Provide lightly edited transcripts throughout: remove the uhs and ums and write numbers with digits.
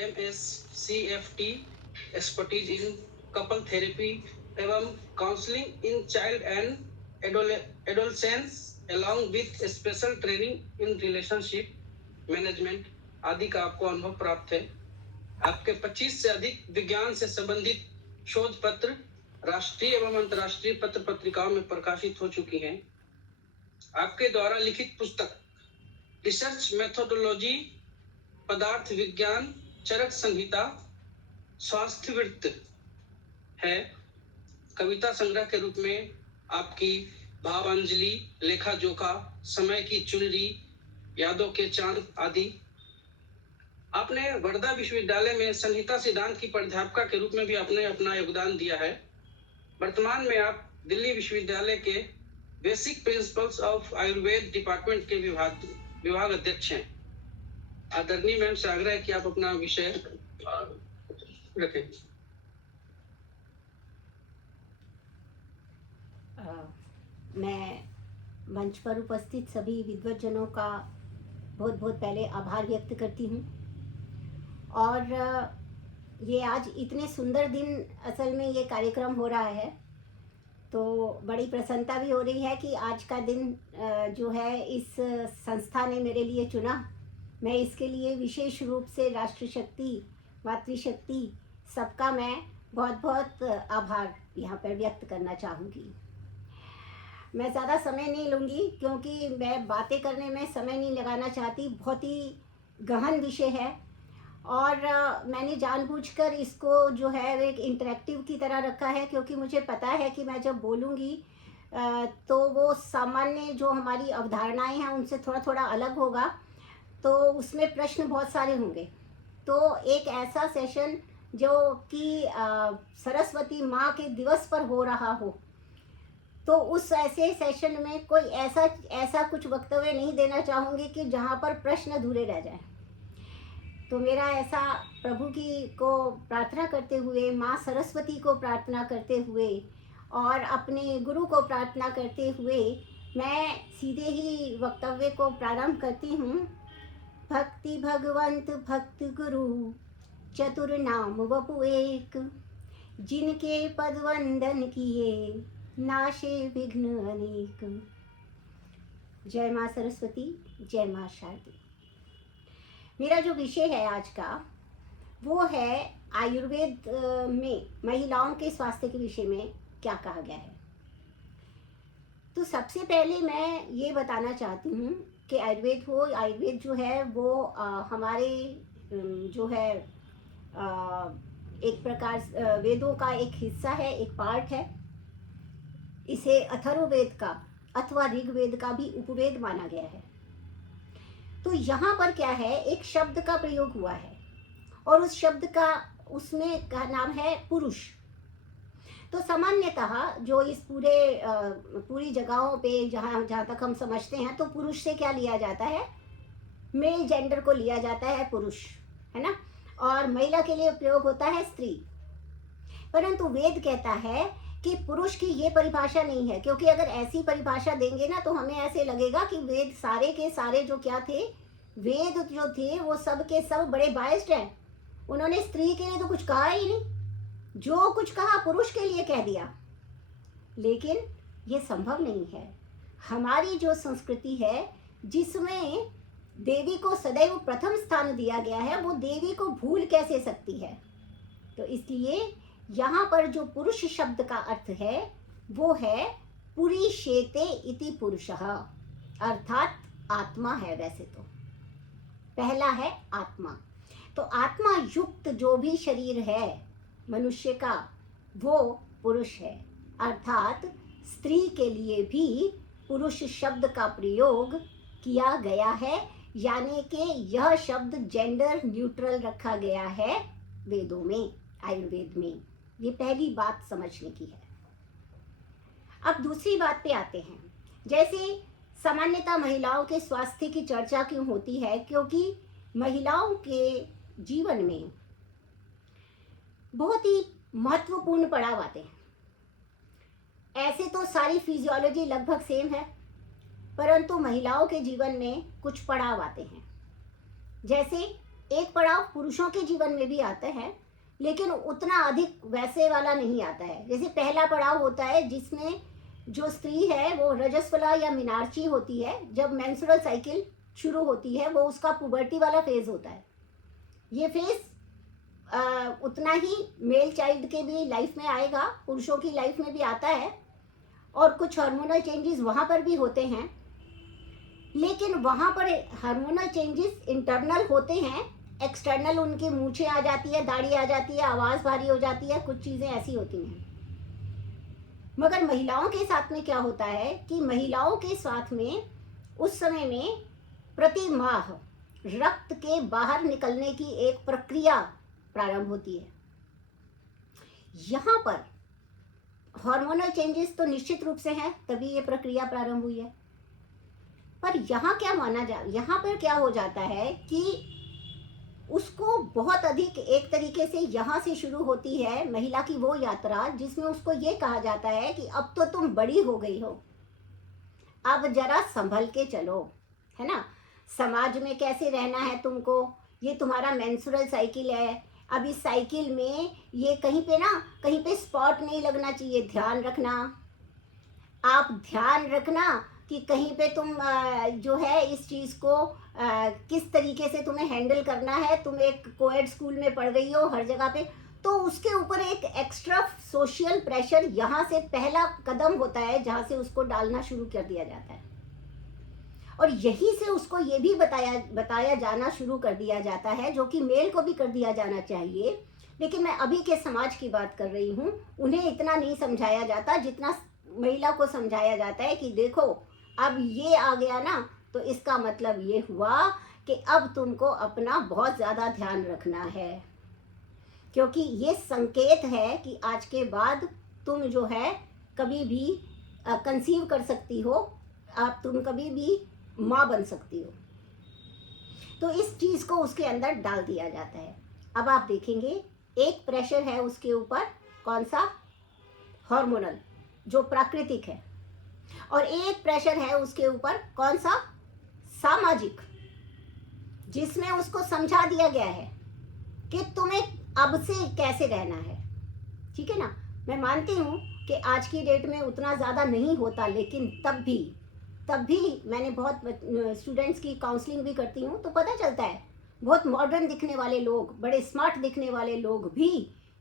MSCFT expertise in couple therapy एवं counselling in child and adolescence along with special training in relationship management आदि का आपको अनुभव प्राप्त है। आपके 25 से अधिक विज्ञान से संबंधित शोध पत्र राष्ट्रीय एवं अंतर्राष्ट्रीय पत्र पत्रिकाओं में प्रकाशित हो चुकी हैं। आपके द्वारा लिखित पुस्तक रिसर्च मेथोडोलॉजी, पदार्थ विज्ञान, चरक संहिता, स्वास्थ्यवृत्त है। कविता संग्रह के रूप में आपकी भावांजलि, लेखा जोखा, समय की चुनरी, यादों के चांद आदि। आपने वर्धा विश्वविद्यालय में संहिता सिद्धांत की प्राध्यापिका के रूप में भी आपने अपना योगदान दिया है। वर्तमान में आप दिल्ली विश्वविद्यालय के basic principles of Ayurveda department के विभाग अध्यक्ष हैं। आदरणीय मैम से आग्रह है कि आप अपना विषय रखें। मैं मंच पर उपस्थित सभी विद्वज्जनों का बहुत बहुत पहले आभार व्यक्त करती हूँ। और ये आज इतने सुंदर दिन असल में ये कार्यक्रम हो रहा है, तो बड़ी प्रसन्नता भी हो रही है कि आज का दिन जो है इस संस्था ने मेरे लिए चुना। मैं इसके लिए विशेष रूप से राष्ट्रशक्ति, मातृशक्ति सबका मैं बहुत बहुत आभार यहाँ पर व्यक्त करना चाहूँगी। मैं ज़्यादा समय नहीं लूँगी क्योंकि मैं बातें करने में समय नहीं लगाना चाहती। बहुत ही गहन विषय है और मैंने जानबूझकर इसको जो है एक इंटरेक्टिव की तरह रखा है, क्योंकि मुझे पता है कि मैं जब बोलूँगी तो वो सामान्य जो हमारी अवधारणाएं हैं उनसे थोड़ा थोड़ा अलग होगा, तो उसमें प्रश्न बहुत सारे होंगे। तो एक ऐसा सेशन जो कि सरस्वती माँ के दिवस पर हो रहा हो, तो उस ऐसे सेशन में कोई ऐसा कुछ वक्तव्य नहीं देना चाहूँगी कि जहाँ पर प्रश्न अधूरे रह जाएं। तो मेरा ऐसा प्रभु की को प्रार्थना करते हुए, माँ सरस्वती को प्रार्थना करते हुए और अपने गुरु को प्रार्थना करते हुए मैं सीधे ही वक्तव्य को प्रारंभ करती हूँ। भक्ति भगवंत भक्त गुरु चतुर नाम वपु एक, जिनके पद वंदन किए नाशे विघ्न अनेक। जय माँ सरस्वती, जय माँ शारदी। मेरा जो विषय है आज का वो है आयुर्वेद में महिलाओं के स्वास्थ्य के विषय में क्या कहा गया है। तो सबसे पहले मैं ये बताना चाहती हूँ कि आयुर्वेद जो है वो हमारे जो है एक प्रकार वेदों का एक हिस्सा है, एक पार्ट है। इसे अथर्ववेद का अथवा ऋग्वेद का भी उपवेद माना गया है। तो यहाँ पर क्या है, एक शब्द का प्रयोग हुआ है और उस शब्द का उसमें का नाम है पुरुष। तो सामान्यतः जो इस पूरी जगहों पे जहाँ तक हम समझते हैं तो पुरुष से क्या लिया जाता है, मेल जेंडर को लिया जाता है पुरुष, है ना, और महिला के लिए प्रयोग होता है स्त्री। परंतु वेद कहता है कि पुरुष की ये परिभाषा नहीं है, क्योंकि अगर ऐसी परिभाषा देंगे ना तो हमें ऐसे लगेगा कि वेद सारे के सारे जो क्या थे, वेद जो थे वो सब के सब बड़े बायस्ड हैं। उन्होंने स्त्री के लिए तो कुछ कहा ही नहीं, जो कुछ कहा पुरुष के लिए कह दिया। लेकिन ये संभव नहीं है। हमारी जो संस्कृति है जिसमें देवी को सदैव प्रथम स्थान दिया गया है, वो देवी को भूल कैसे सकती है। तो इसलिए यहाँ पर जो पुरुष शब्द का अर्थ है वो है पुरीशेते इति पुरुषः, अर्थात आत्मा है। वैसे तो पहला है आत्मा। तो आत्मा युक्त जो भी शरीर है मनुष्य का वो पुरुष है, अर्थात स्त्री के लिए भी पुरुष शब्द का प्रयोग किया गया है, यानी कि यह शब्द जेंडर न्यूट्रल रखा गया है वेदों में, आयुर्वेद में। ये पहली बात समझने की है। अब दूसरी बात पे आते हैं। जैसे सामान्यतः महिलाओं के स्वास्थ्य की चर्चा क्यों होती है, क्योंकि महिलाओं के जीवन में बहुत ही महत्वपूर्ण पड़ाव आते हैं। ऐसे तो सारी फिजियोलॉजी लगभग सेम है, परंतु महिलाओं के जीवन में कुछ पड़ाव आते हैं। जैसे एक पड़ाव पुरुषों के जीवन में भी आता है, लेकिन उतना अधिक वैसे वाला नहीं आता है। जैसे पहला पड़ाव होता है जिसमें जो स्त्री है वो रजस्वला या मीनार्ची होती है, जब मेंस्ट्रुअल साइकिल शुरू होती है वो उसका पुबर्टी वाला फेज होता है। ये फेज उतना ही मेल चाइल्ड के भी लाइफ में आएगा, पुरुषों की लाइफ में भी आता है, और कुछ हार्मोनल चेंजेस वहाँ पर भी होते हैं, लेकिन वहाँ पर हार्मोनल चेंजेस इंटरनल होते हैं, एक्सटर्नल उनकी मूछें आ जाती है, दाढ़ी आ जाती है, आवाज़ भारी हो जाती है, कुछ चीज़ें ऐसी होती हैं। मगर महिलाओं के साथ में क्या होता है कि महिलाओं के साथ में उस समय में प्रति माह रक्त के बाहर निकलने की एक प्रक्रिया प्रारंभ होती है। यहाँ पर हार्मोनल चेंजेस तो निश्चित रूप से हैं, तभी ये प्रक्रिया प्रारंभ हुई है। पर यहाँ क्या यहाँ पर क्या हो जाता है कि उसको बहुत अधिक एक तरीके से यहाँ से शुरू होती है महिला की वो यात्रा जिसमें उसको ये कहा जाता है कि अब तो तुम बड़ी हो गई हो, अब जरा संभल के चलो, है ना। समाज में कैसे रहना है तुमको, ये तुम्हारा मेंस्ट्रुअल साइकिल है, अब इस साइकिल में ये कहीं पे स्पॉट नहीं लगना चाहिए, ध्यान रखना। आप ध्यान रखना कि कहीं पे तुम जो है इस चीज़ को किस तरीके से तुम्हें हैंडल करना है। तुम एक कोएड स्कूल में पढ़ रही हो हर जगह पे, तो उसके ऊपर एक एक्स्ट्रा सोशल प्रेशर यहाँ से पहला कदम होता है जहाँ से उसको डालना शुरू कर दिया जाता है, और यहीं से उसको ये भी बताया जाना शुरू कर दिया जाता है, जो कि मेल को भी कर दिया जाना चाहिए, लेकिन मैं अभी के समाज की बात कर रही हूँ। उन्हें इतना नहीं समझाया जाता जितना महिला को समझाया जाता है कि देखो अब ये आ गया ना, तो इसका मतलब ये हुआ कि अब तुमको अपना बहुत ज़्यादा ध्यान रखना है, क्योंकि ये संकेत है कि आज के बाद तुम जो है कभी भी कंसीव कर सकती हो, आप तुम कभी भी माँ बन सकती हो। तो इस चीज़ को उसके अंदर डाल दिया जाता है। अब आप देखेंगे एक प्रेशर है उसके ऊपर, कौन सा, हार्मोनल जो प्राकृतिक है, और एक प्रेशर है उसके ऊपर कौन सा, सामाजिक, जिसमें उसको समझा दिया गया है कि तुम्हें अब से कैसे रहना है। ठीक है ना। मैं मानती हूँ कि आज की डेट में उतना ज़्यादा नहीं होता, लेकिन तब भी मैंने बहुत स्टूडेंट्स की काउंसलिंग भी करती हूँ, तो पता चलता है बहुत मॉडर्न दिखने वाले लोग, बड़े स्मार्ट दिखने वाले लोग भी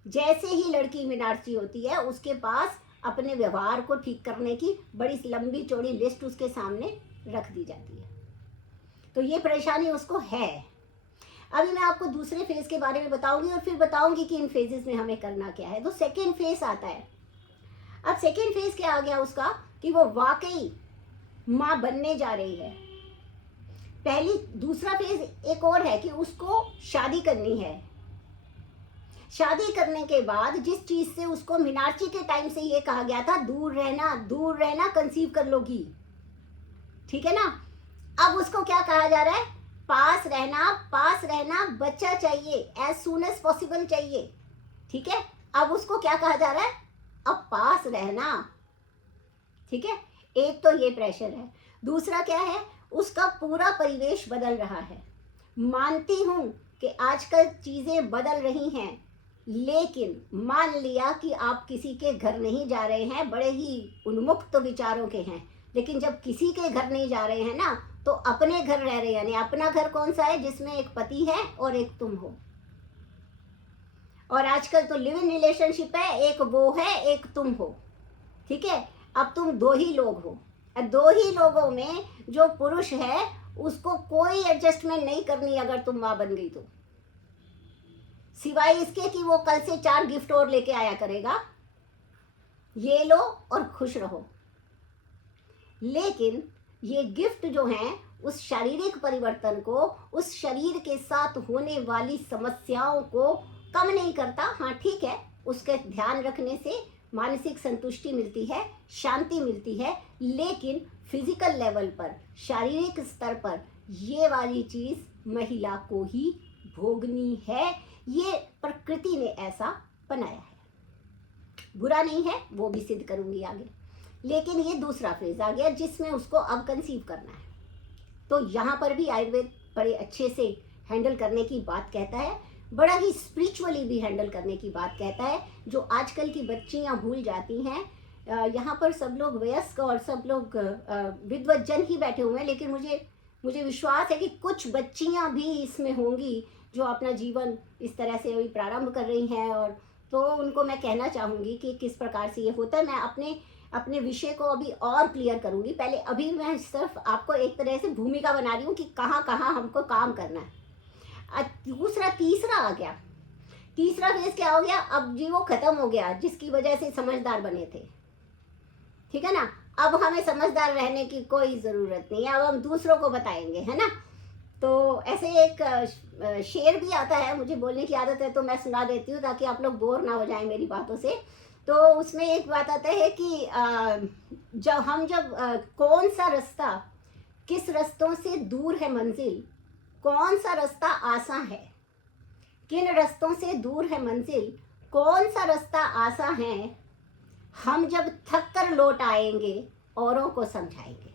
जैसे ही लड़की मीनार्ची होती है उसके पास अपने व्यवहार को ठीक करने की बड़ी लंबी चौड़ी लिस्ट उसके सामने रख दी जाती है। तो ये परेशानी उसको है। अभी मैं आपको दूसरे फेज के बारे में बताऊंगी और फिर बताऊंगी कि इन फेजेस में हमें करना क्या है। तो सेकेंड फेज आता है। अब सेकेंड फेज क्या आ गया उसका कि वो वाकई माँ बनने जा रही है। दूसरा फेज एक और है कि उसको शादी करनी है। शादी करने के बाद जिस चीज से उसको मीनार्ची के टाइम से ये कहा गया था दूर रहना कंसीव कर लोगी, ठीक है ना। अब उसको क्या कहा जा रहा है, पास रहना, बच्चा चाहिए, एज सून एज पॉसिबल चाहिए, ठीक है। अब उसको क्या कहा जा रहा है, अब पास रहना, ठीक है। एक तो ये प्रेशर है। दूसरा क्या है, उसका पूरा परिवेश बदल रहा है। मानती हूं कि आजकल चीजें बदल रही हैं, लेकिन मान लिया कि आप किसी के घर नहीं जा रहे हैं, बड़े ही उन्मुक्त विचारों के हैं, लेकिन जब किसी के घर नहीं जा रहे हैं ना, तो अपने घर रह रहे हैं। यानी अपना घर कौन सा है, जिसमें एक पति है और एक तुम हो। और आजकल तो लिव इन रिलेशनशिप है, एक वो है एक तुम हो, ठीक है। अब तुम दो ही लोग हो, दो ही लोगों में जो पुरुष है उसको कोई एडजस्टमेंट नहीं करनी अगर तुम माँ बन गई तो, सिवाय इसके कि वो कल से 4 गिफ्ट और लेके आया करेगा, ये लो और खुश रहो। लेकिन ये गिफ्ट जो हैं उस शारीरिक परिवर्तन को, उस शरीर के साथ होने वाली समस्याओं को कम नहीं करता। हाँ ठीक है, उसके ध्यान रखने से मानसिक संतुष्टि मिलती है, शांति मिलती है, लेकिन फिजिकल लेवल पर, शारीरिक स्तर पर ये वाली चीज़ महिला को ही भोगनी है। ये प्रकृति ने ऐसा बनाया है, बुरा नहीं है, वो भी सिद्ध करूंगी आगे। लेकिन ये दूसरा फेज आ गया जिसमें उसको अब कंसीव करना है। तो यहाँ पर भी आयुर्वेद बड़े अच्छे से हैंडल करने की बात कहता है, बड़ा ही स्पिरिचुअली भी हैंडल करने की बात कहता है, जो आजकल की बच्चियां भूल जाती हैं। यहाँ पर सब लोग वयस्क और सब लोग विद्वज्जन ही बैठे हुए हैं, लेकिन मुझे विश्वास है कि कुछ बच्चियां भी इसमें होंगी जो अपना जीवन इस तरह से अभी प्रारंभ कर रही हैं, और तो उनको मैं कहना चाहूँगी कि किस प्रकार से ये होता है। मैं अपने विषय को अभी और क्लियर करूँगी। पहले अभी मैं सिर्फ आपको एक तरह से भूमिका बना रही हूँ कि कहाँ कहाँ हमको काम करना है। दूसरा तीसरा आ गया, तीसरा फेज क्या हो गया, अब जी वो खत्म हो गया जिसकी वजह से समझदार बने थे, ठीक है ना। अब हमें समझदार रहने की कोई ज़रूरत नहीं है, अब हम दूसरों को बताएंगे, है ना। तो ऐसे एक शेर भी आता है, मुझे बोलने की आदत है तो मैं सुना देती हूँ ताकि आप लोग बोर ना हो जाएं मेरी बातों से। तो उसमें एक बात आता है कि जब कौन सा रास्ता, किस रास्तों से दूर है मंजिल, कौन सा रास्ता आसान है, किन रास्तों से दूर है मंजिल, कौन सा रास्ता आसान है, हम जब थक कर लौट आएंगे औरों को समझाएंगे।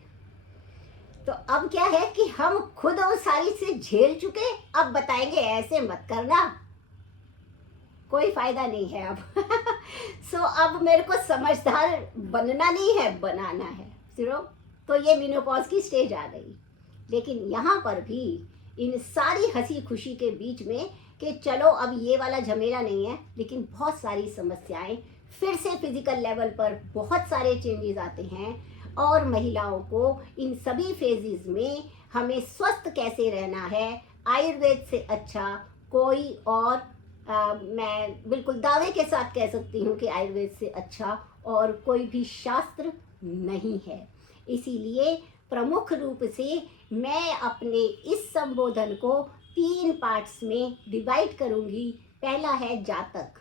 तो अब क्या है कि हम खुद उस सारी से झेल चुके, अब बताएंगे ऐसे मत करना, कोई फायदा नहीं है अब। सो अब मेरे को समझदार बनना नहीं है, बनाना है सिर्फ। तो ये मेनोपॉज की स्टेज आ गई, लेकिन यहाँ पर भी इन सारी हंसी खुशी के बीच में कि चलो अब ये वाला झमेला नहीं है, लेकिन बहुत सारी समस्याएं फिर से फिजिकल लेवल पर बहुत सारे चेंजेस आते हैं, और महिलाओं को इन सभी फेजेस में हमें स्वस्थ कैसे रहना है, आयुर्वेद से अच्छा कोई और मैं बिल्कुल दावे के साथ कह सकती हूँ कि आयुर्वेद से अच्छा और कोई भी शास्त्र नहीं है। इसीलिए प्रमुख रूप से मैं अपने इस संबोधन को 3 पार्ट्स में डिवाइड करूँगी। पहला है जातक,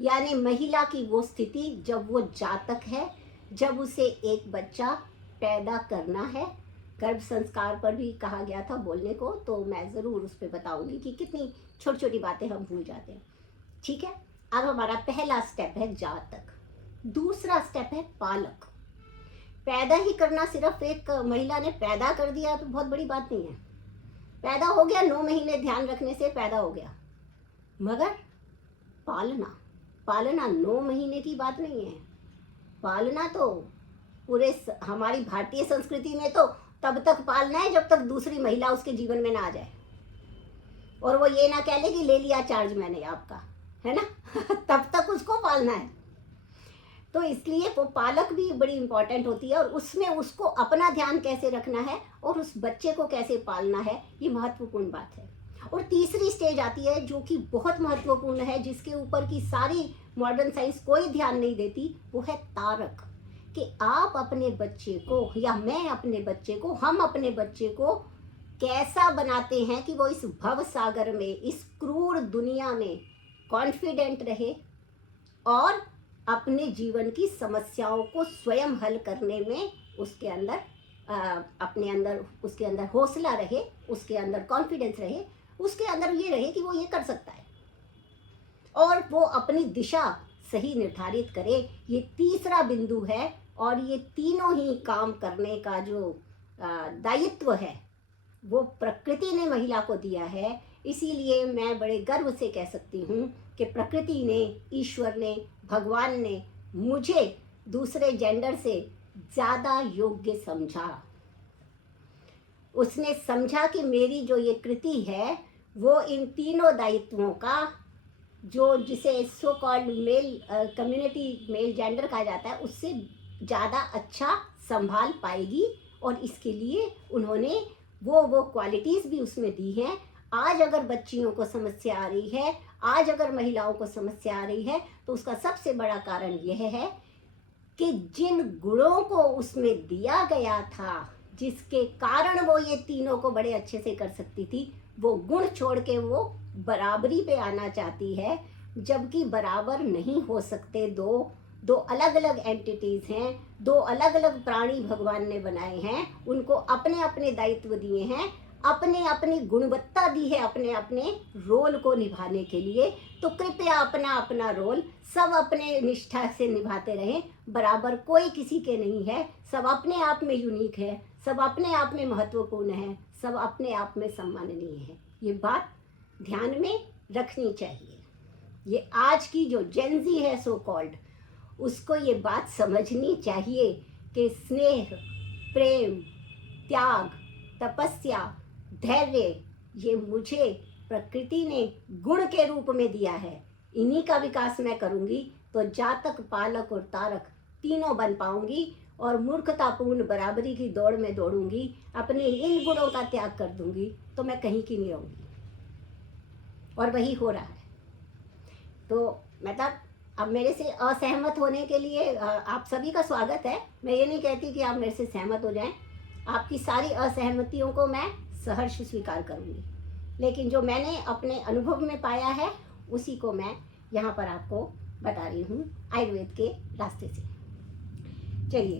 यानी महिला की वो स्थिति जब वो जातक है, जब उसे एक बच्चा पैदा करना है। गर्भ संस्कार पर भी कहा गया था बोलने को, तो मैं ज़रूर उस पर बताऊंगी कि कितनी छोटी छोटी बातें हम भूल जाते हैं, ठीक है। अब हमारा पहला स्टेप है जातक, दूसरा स्टेप है पालक। पैदा ही करना, सिर्फ एक महिला ने पैदा कर दिया तो बहुत बड़ी बात नहीं है। पैदा हो गया, 9 महीने ध्यान रखने से पैदा हो गया, मगर पालना 9 महीने की बात नहीं है। पालना तो पूरे हमारी भारतीय संस्कृति में तो तब तक पालना है जब तक दूसरी महिला उसके जीवन में ना आ जाए, और वो ये ना कह ले कि ले लिया चार्ज मैंने आपका, है ना। तब तक उसको पालना है। तो इसलिए वो पालक भी बड़ी इंपॉर्टेंट होती है, और उसमें उसको अपना ध्यान कैसे रखना है और उस बच्चे को कैसे पालना है, ये महत्वपूर्ण बात है। और तीसरी स्टेज आती है जो कि बहुत महत्वपूर्ण है, जिसके ऊपर की सारी मॉडर्न साइंस कोई ध्यान नहीं देती, वो है तारक। कि आप अपने बच्चे को, या मैं अपने बच्चे को, हम अपने बच्चे को कैसा बनाते हैं कि वो इस भव सागर में, इस क्रूर दुनिया में कॉन्फिडेंट रहे और अपने जीवन की समस्याओं को स्वयं हल करने में उसके अंदर अपने अंदर उसके अंदर हौसला रहे, उसके अंदर कॉन्फिडेंस रहे, उसके अंदर ये रहे कि वो ये कर सकता है, और वो अपनी दिशा सही निर्धारित करे। ये तीसरा बिंदु है, और ये तीनों ही काम करने का जो दायित्व है वो प्रकृति ने महिला को दिया है। इसीलिए मैं बड़े गर्व से कह सकती हूँ कि प्रकृति ने, ईश्वर ने, भगवान ने मुझे दूसरे जेंडर से ज़्यादा योग्य समझा। उसने समझा कि मेरी जो ये कृति है वो इन तीनों दायित्वों का, जो जिसे so called male community male gender कहा जाता है, उससे ज़्यादा अच्छा संभाल पाएगी, और इसके लिए उन्होंने वो क्वालिटीज़ भी उसमें दी हैं। आज अगर बच्चियों को समस्या आ रही है, आज अगर महिलाओं को समस्या आ रही है, तो उसका सबसे बड़ा कारण यह है कि जिन गुणों को उसमें दिया गया था, जिसके कारण वो ये तीनों को बड़े अच्छे से कर सकती थी, वो गुण छोड़ के वो बराबरी पे आना चाहती है, जबकि बराबर नहीं हो सकते। दो अलग अलग एंटिटीज़ हैं, 2 अलग अलग प्राणी भगवान ने बनाए हैं, उनको अपने अपने दायित्व दिए हैं, अपने अपनी गुणवत्ता दी है अपने अपने रोल को निभाने के लिए। तो कृपया अपना अपना रोल सब अपने निष्ठा से निभाते रहें, बराबर कोई किसी के नहीं है, सब अपने आप में यूनिक है, सब अपने आप में महत्वपूर्ण है, सब अपने आप में सम्माननीय है। ये बात ध्यान में रखनी चाहिए। ये आज की जो जेनजी है सो कॉल्ड, उसको ये बात समझनी चाहिए कि स्नेह, प्रेम, त्याग, तपस्या, धैर्य, ये मुझे प्रकृति ने गुण के रूप में दिया है। इन्हीं का विकास मैं करूँगी तो जातक, पालक और तारक तीनों बन पाऊंगी और मूर्खतापूर्ण बराबरी की दौड़ में दौड़ूंगी, अपने इन गुणों का त्याग कर दूंगी तो मैं कहीं की नहीं रहूँगी। और वही हो रहा है। तो मतलब अब मेरे से असहमत होने के लिए आप सभी का स्वागत है। मैं ये नहीं कहती कि आप मेरे से सहमत हो जाएं। आपकी सारी असहमतियों को मैं सहर्ष स्वीकार करूँगी, लेकिन जो मैंने अपने अनुभव में पाया है उसी को मैं यहाँ पर आपको बता रही हूँ आयुर्वेद के रास्ते से। चलिए,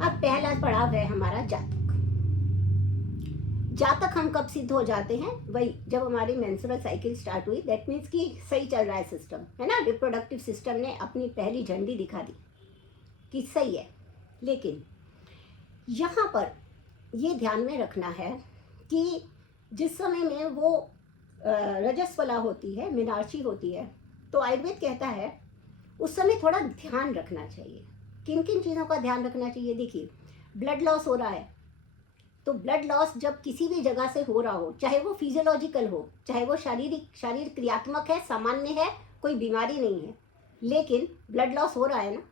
अब पहला पड़ाव है हमारा जातक। जातक हम कब सिद्ध हो जाते हैं? वही जब हमारी मेंस्ट्रुअल साइकिल स्टार्ट हुई। दैट मीन्स कि सही चल रहा है सिस्टम, है ना। रिप्रोडक्टिव सिस्टम ने अपनी पहली झंडी दिखा दी कि सही है। लेकिन यहाँ पर ये ध्यान में रखना है कि जिस समय में वो रजस्वला होती है, मीनार्ची होती है, तो आयुर्वेद कहता है उस समय थोड़ा ध्यान रखना चाहिए। किन किन चीज़ों का ध्यान रखना चाहिए? देखिए, ब्लड लॉस हो रहा है, तो ब्लड लॉस जब किसी भी जगह से हो रहा हो, चाहे वो फिजियोलॉजिकल हो, चाहे वो शारीरिक क्रियात्मक है, सामान्य है, कोई बीमारी नहीं है, लेकिन ब्लड लॉस हो रहा है ना,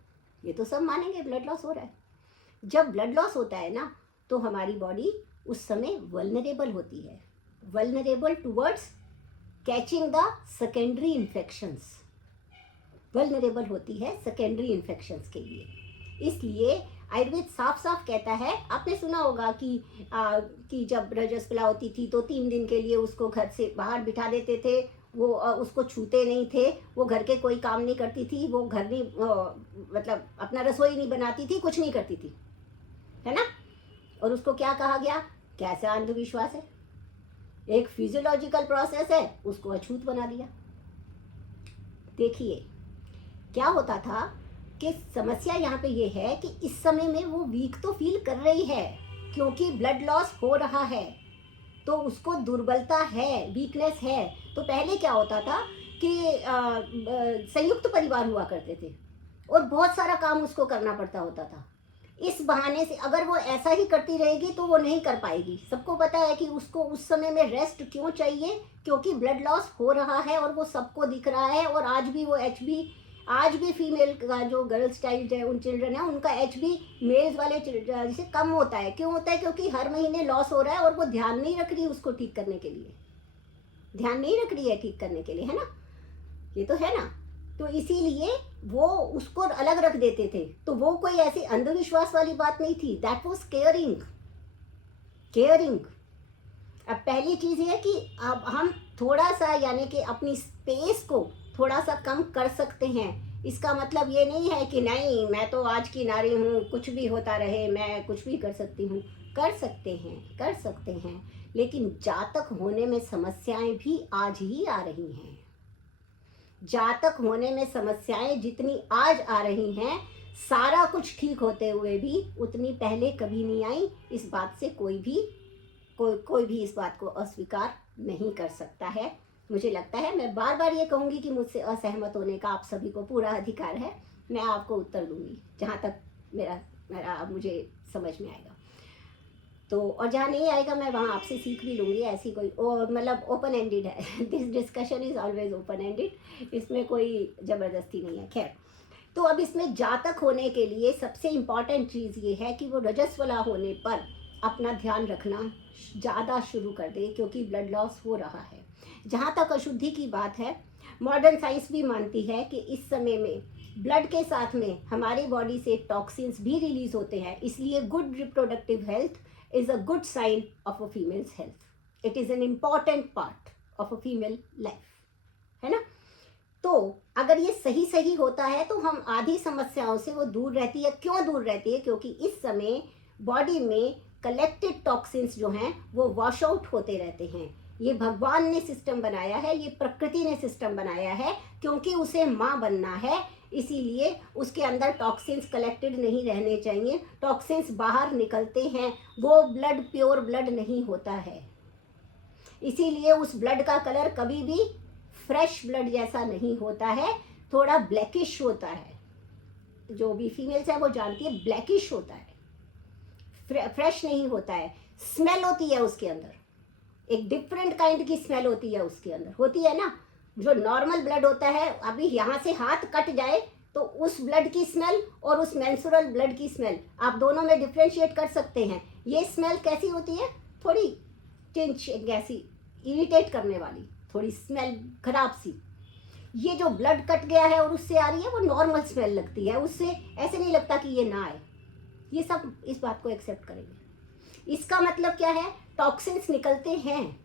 ये तो सब मानेंगे ब्लड लॉस हो रहा है। जब ब्लड लॉस होता है ना, तो हमारी बॉडी उस समय वल्नरेबल होती है, vulnerable towards catching the secondary infections, vulnerable होती है सेकेंडरी इन्फेक्शंस के लिए। इसलिए आयुर्वेद साफ साफ कहता है, आपने सुना होगा कि जब रजस्वला होती थी तो 3 दिन के लिए उसको घर से बाहर बिठा देते थे, वो उसको छूते नहीं थे, वो घर के कोई काम नहीं करती थी, वो घर नहीं मतलब अपना रसोई नहीं बनाती थी, कुछ नहीं करती थी, है ना। और उसको क्या कहा गया? कैसा अंधविश्वास है, एक फिजियोलॉजिकल प्रोसेस है, उसको अछूत बना दिया। देखिए क्या होता था कि समस्या यहाँ पे ये है कि इस समय में वो वीक तो फील कर रही है, क्योंकि ब्लड लॉस हो रहा है, तो उसको दुर्बलता है, वीकनेस है। तो पहले क्या होता था कि संयुक्त परिवार हुआ करते थे और बहुत सारा काम उसको करना पड़ता होता था। इस बहाने से अगर वो ऐसा ही करती रहेगी तो वो नहीं कर पाएगी। सबको पता है कि उसको उस समय में रेस्ट क्यों चाहिए, क्योंकि ब्लड लॉस हो रहा है और वो सबको दिख रहा है। और आज भी वो आज भी फीमेल का जो गर्ल्स चाइल्ड है, उन चिल्ड्रन है, उनका HB मेल्स वाले जैसे कम होता है। क्यों होता है? क्योंकि हर महीने लॉस हो रहा है और वो ध्यान नहीं रख रही उसको ठीक करने के लिए, ध्यान नहीं रख रही है ठीक करने के लिए, है ना। ये तो है ना। तो इसीलिए वो उसको अलग रख देते थे। तो वो कोई ऐसी अंधविश्वास वाली बात नहीं थी, दैट वाज केयरिंग। अब पहली चीज है कि अब हम थोड़ा सा यानी कि अपनी स्पेस को थोड़ा सा कम कर सकते हैं। इसका मतलब ये नहीं है कि नहीं मैं तो आज की नारी हूँ, कुछ भी होता रहे, मैं कुछ भी कर सकती हूँ। कर सकते हैं, लेकिन जातक होने में समस्याएं भी आज ही आ रही हैं। जातक होने में समस्याएं जितनी आज आ रही हैं, सारा कुछ ठीक होते हुए भी उतनी पहले कभी नहीं आई। इस बात से कोई भी इस बात को अस्वीकार नहीं कर सकता है। मुझे लगता है, मैं बार बार ये कहूँगी कि मुझसे असहमत होने का आप सभी को पूरा अधिकार है। मैं आपको उत्तर दूंगी जहाँ तक मेरा मुझे समझ में आएगा। तो और जहाँ नहीं आएगा मैं वहाँ आपसे सीख भी लूँगी। ऐसी कोई मतलब ओपन एंडेड है, this discussion is always open ended, इसमें कोई ज़बरदस्ती नहीं है। खैर, तो अब इसमें जातक होने के लिए सबसे इम्पॉर्टेंट चीज़ ये है कि वो रजस्वला होने पर अपना ध्यान रखना ज़्यादा शुरू कर दे, क्योंकि ब्लड लॉस हो रहा है। जहाँ तक अशुद्धि की बात है, मॉडर्न साइंस भी मानती है कि इस समय में ब्लड के साथ में हमारी बॉडी से टॉक्सिन्स भी रिलीज होते हैं। इसलिए good reproductive health is a good sign of a female's health. It is an important part of a female life, है ना। तो अगर ये सही होता है तो हम आधी समस्याओं से वो दूर रहती है। क्यों दूर रहती है? क्योंकि इस समय बॉडी में कलेक्टेड टॉक्सिन्स जो हैं वो वॉश आउट होते रहते हैं। ये भगवान ने सिस्टम बनाया है, ये प्रकृति ने सिस्टम बनाया है, क्योंकि उसे माँ बनना है। इसीलिए उसके अंदर टॉक्सिन्स कलेक्टेड नहीं रहने चाहिए। टॉक्सिन्स बाहर निकलते हैं, वो ब्लड प्योर ब्लड नहीं होता है, इसीलिए उस ब्लड का कलर कभी भी फ्रेश ब्लड जैसा नहीं होता है, थोड़ा ब्लैकिश होता है। जो भी फीमेल्स है वो जानती है, ब्लैकिश होता है, फ्रेश नहीं होता है। स्मेल होती है उसके अंदर, एक डिफरेंट काइंड की स्मेल होती है उसके अंदर, होती है ना। जो नॉर्मल ब्लड होता है, अभी यहाँ से हाथ कट जाए तो उस ब्लड की स्मेल और उस मेंस्ट्रुअल ब्लड की स्मेल आप दोनों में डिफ्रेंशिएट कर सकते हैं। ये स्मेल कैसी होती है, थोड़ी टिंच ऐसी इरिटेट करने वाली, थोड़ी स्मेल खराब सी। ये जो ब्लड कट गया है और उससे आ रही है, वो नॉर्मल स्मेल लगती है, उससे ऐसे नहीं लगता कि ये ना आए। ये सब इस बात को एक्सेप्ट करेंगे। इसका मतलब क्या है, टॉक्सिन्स निकलते हैं।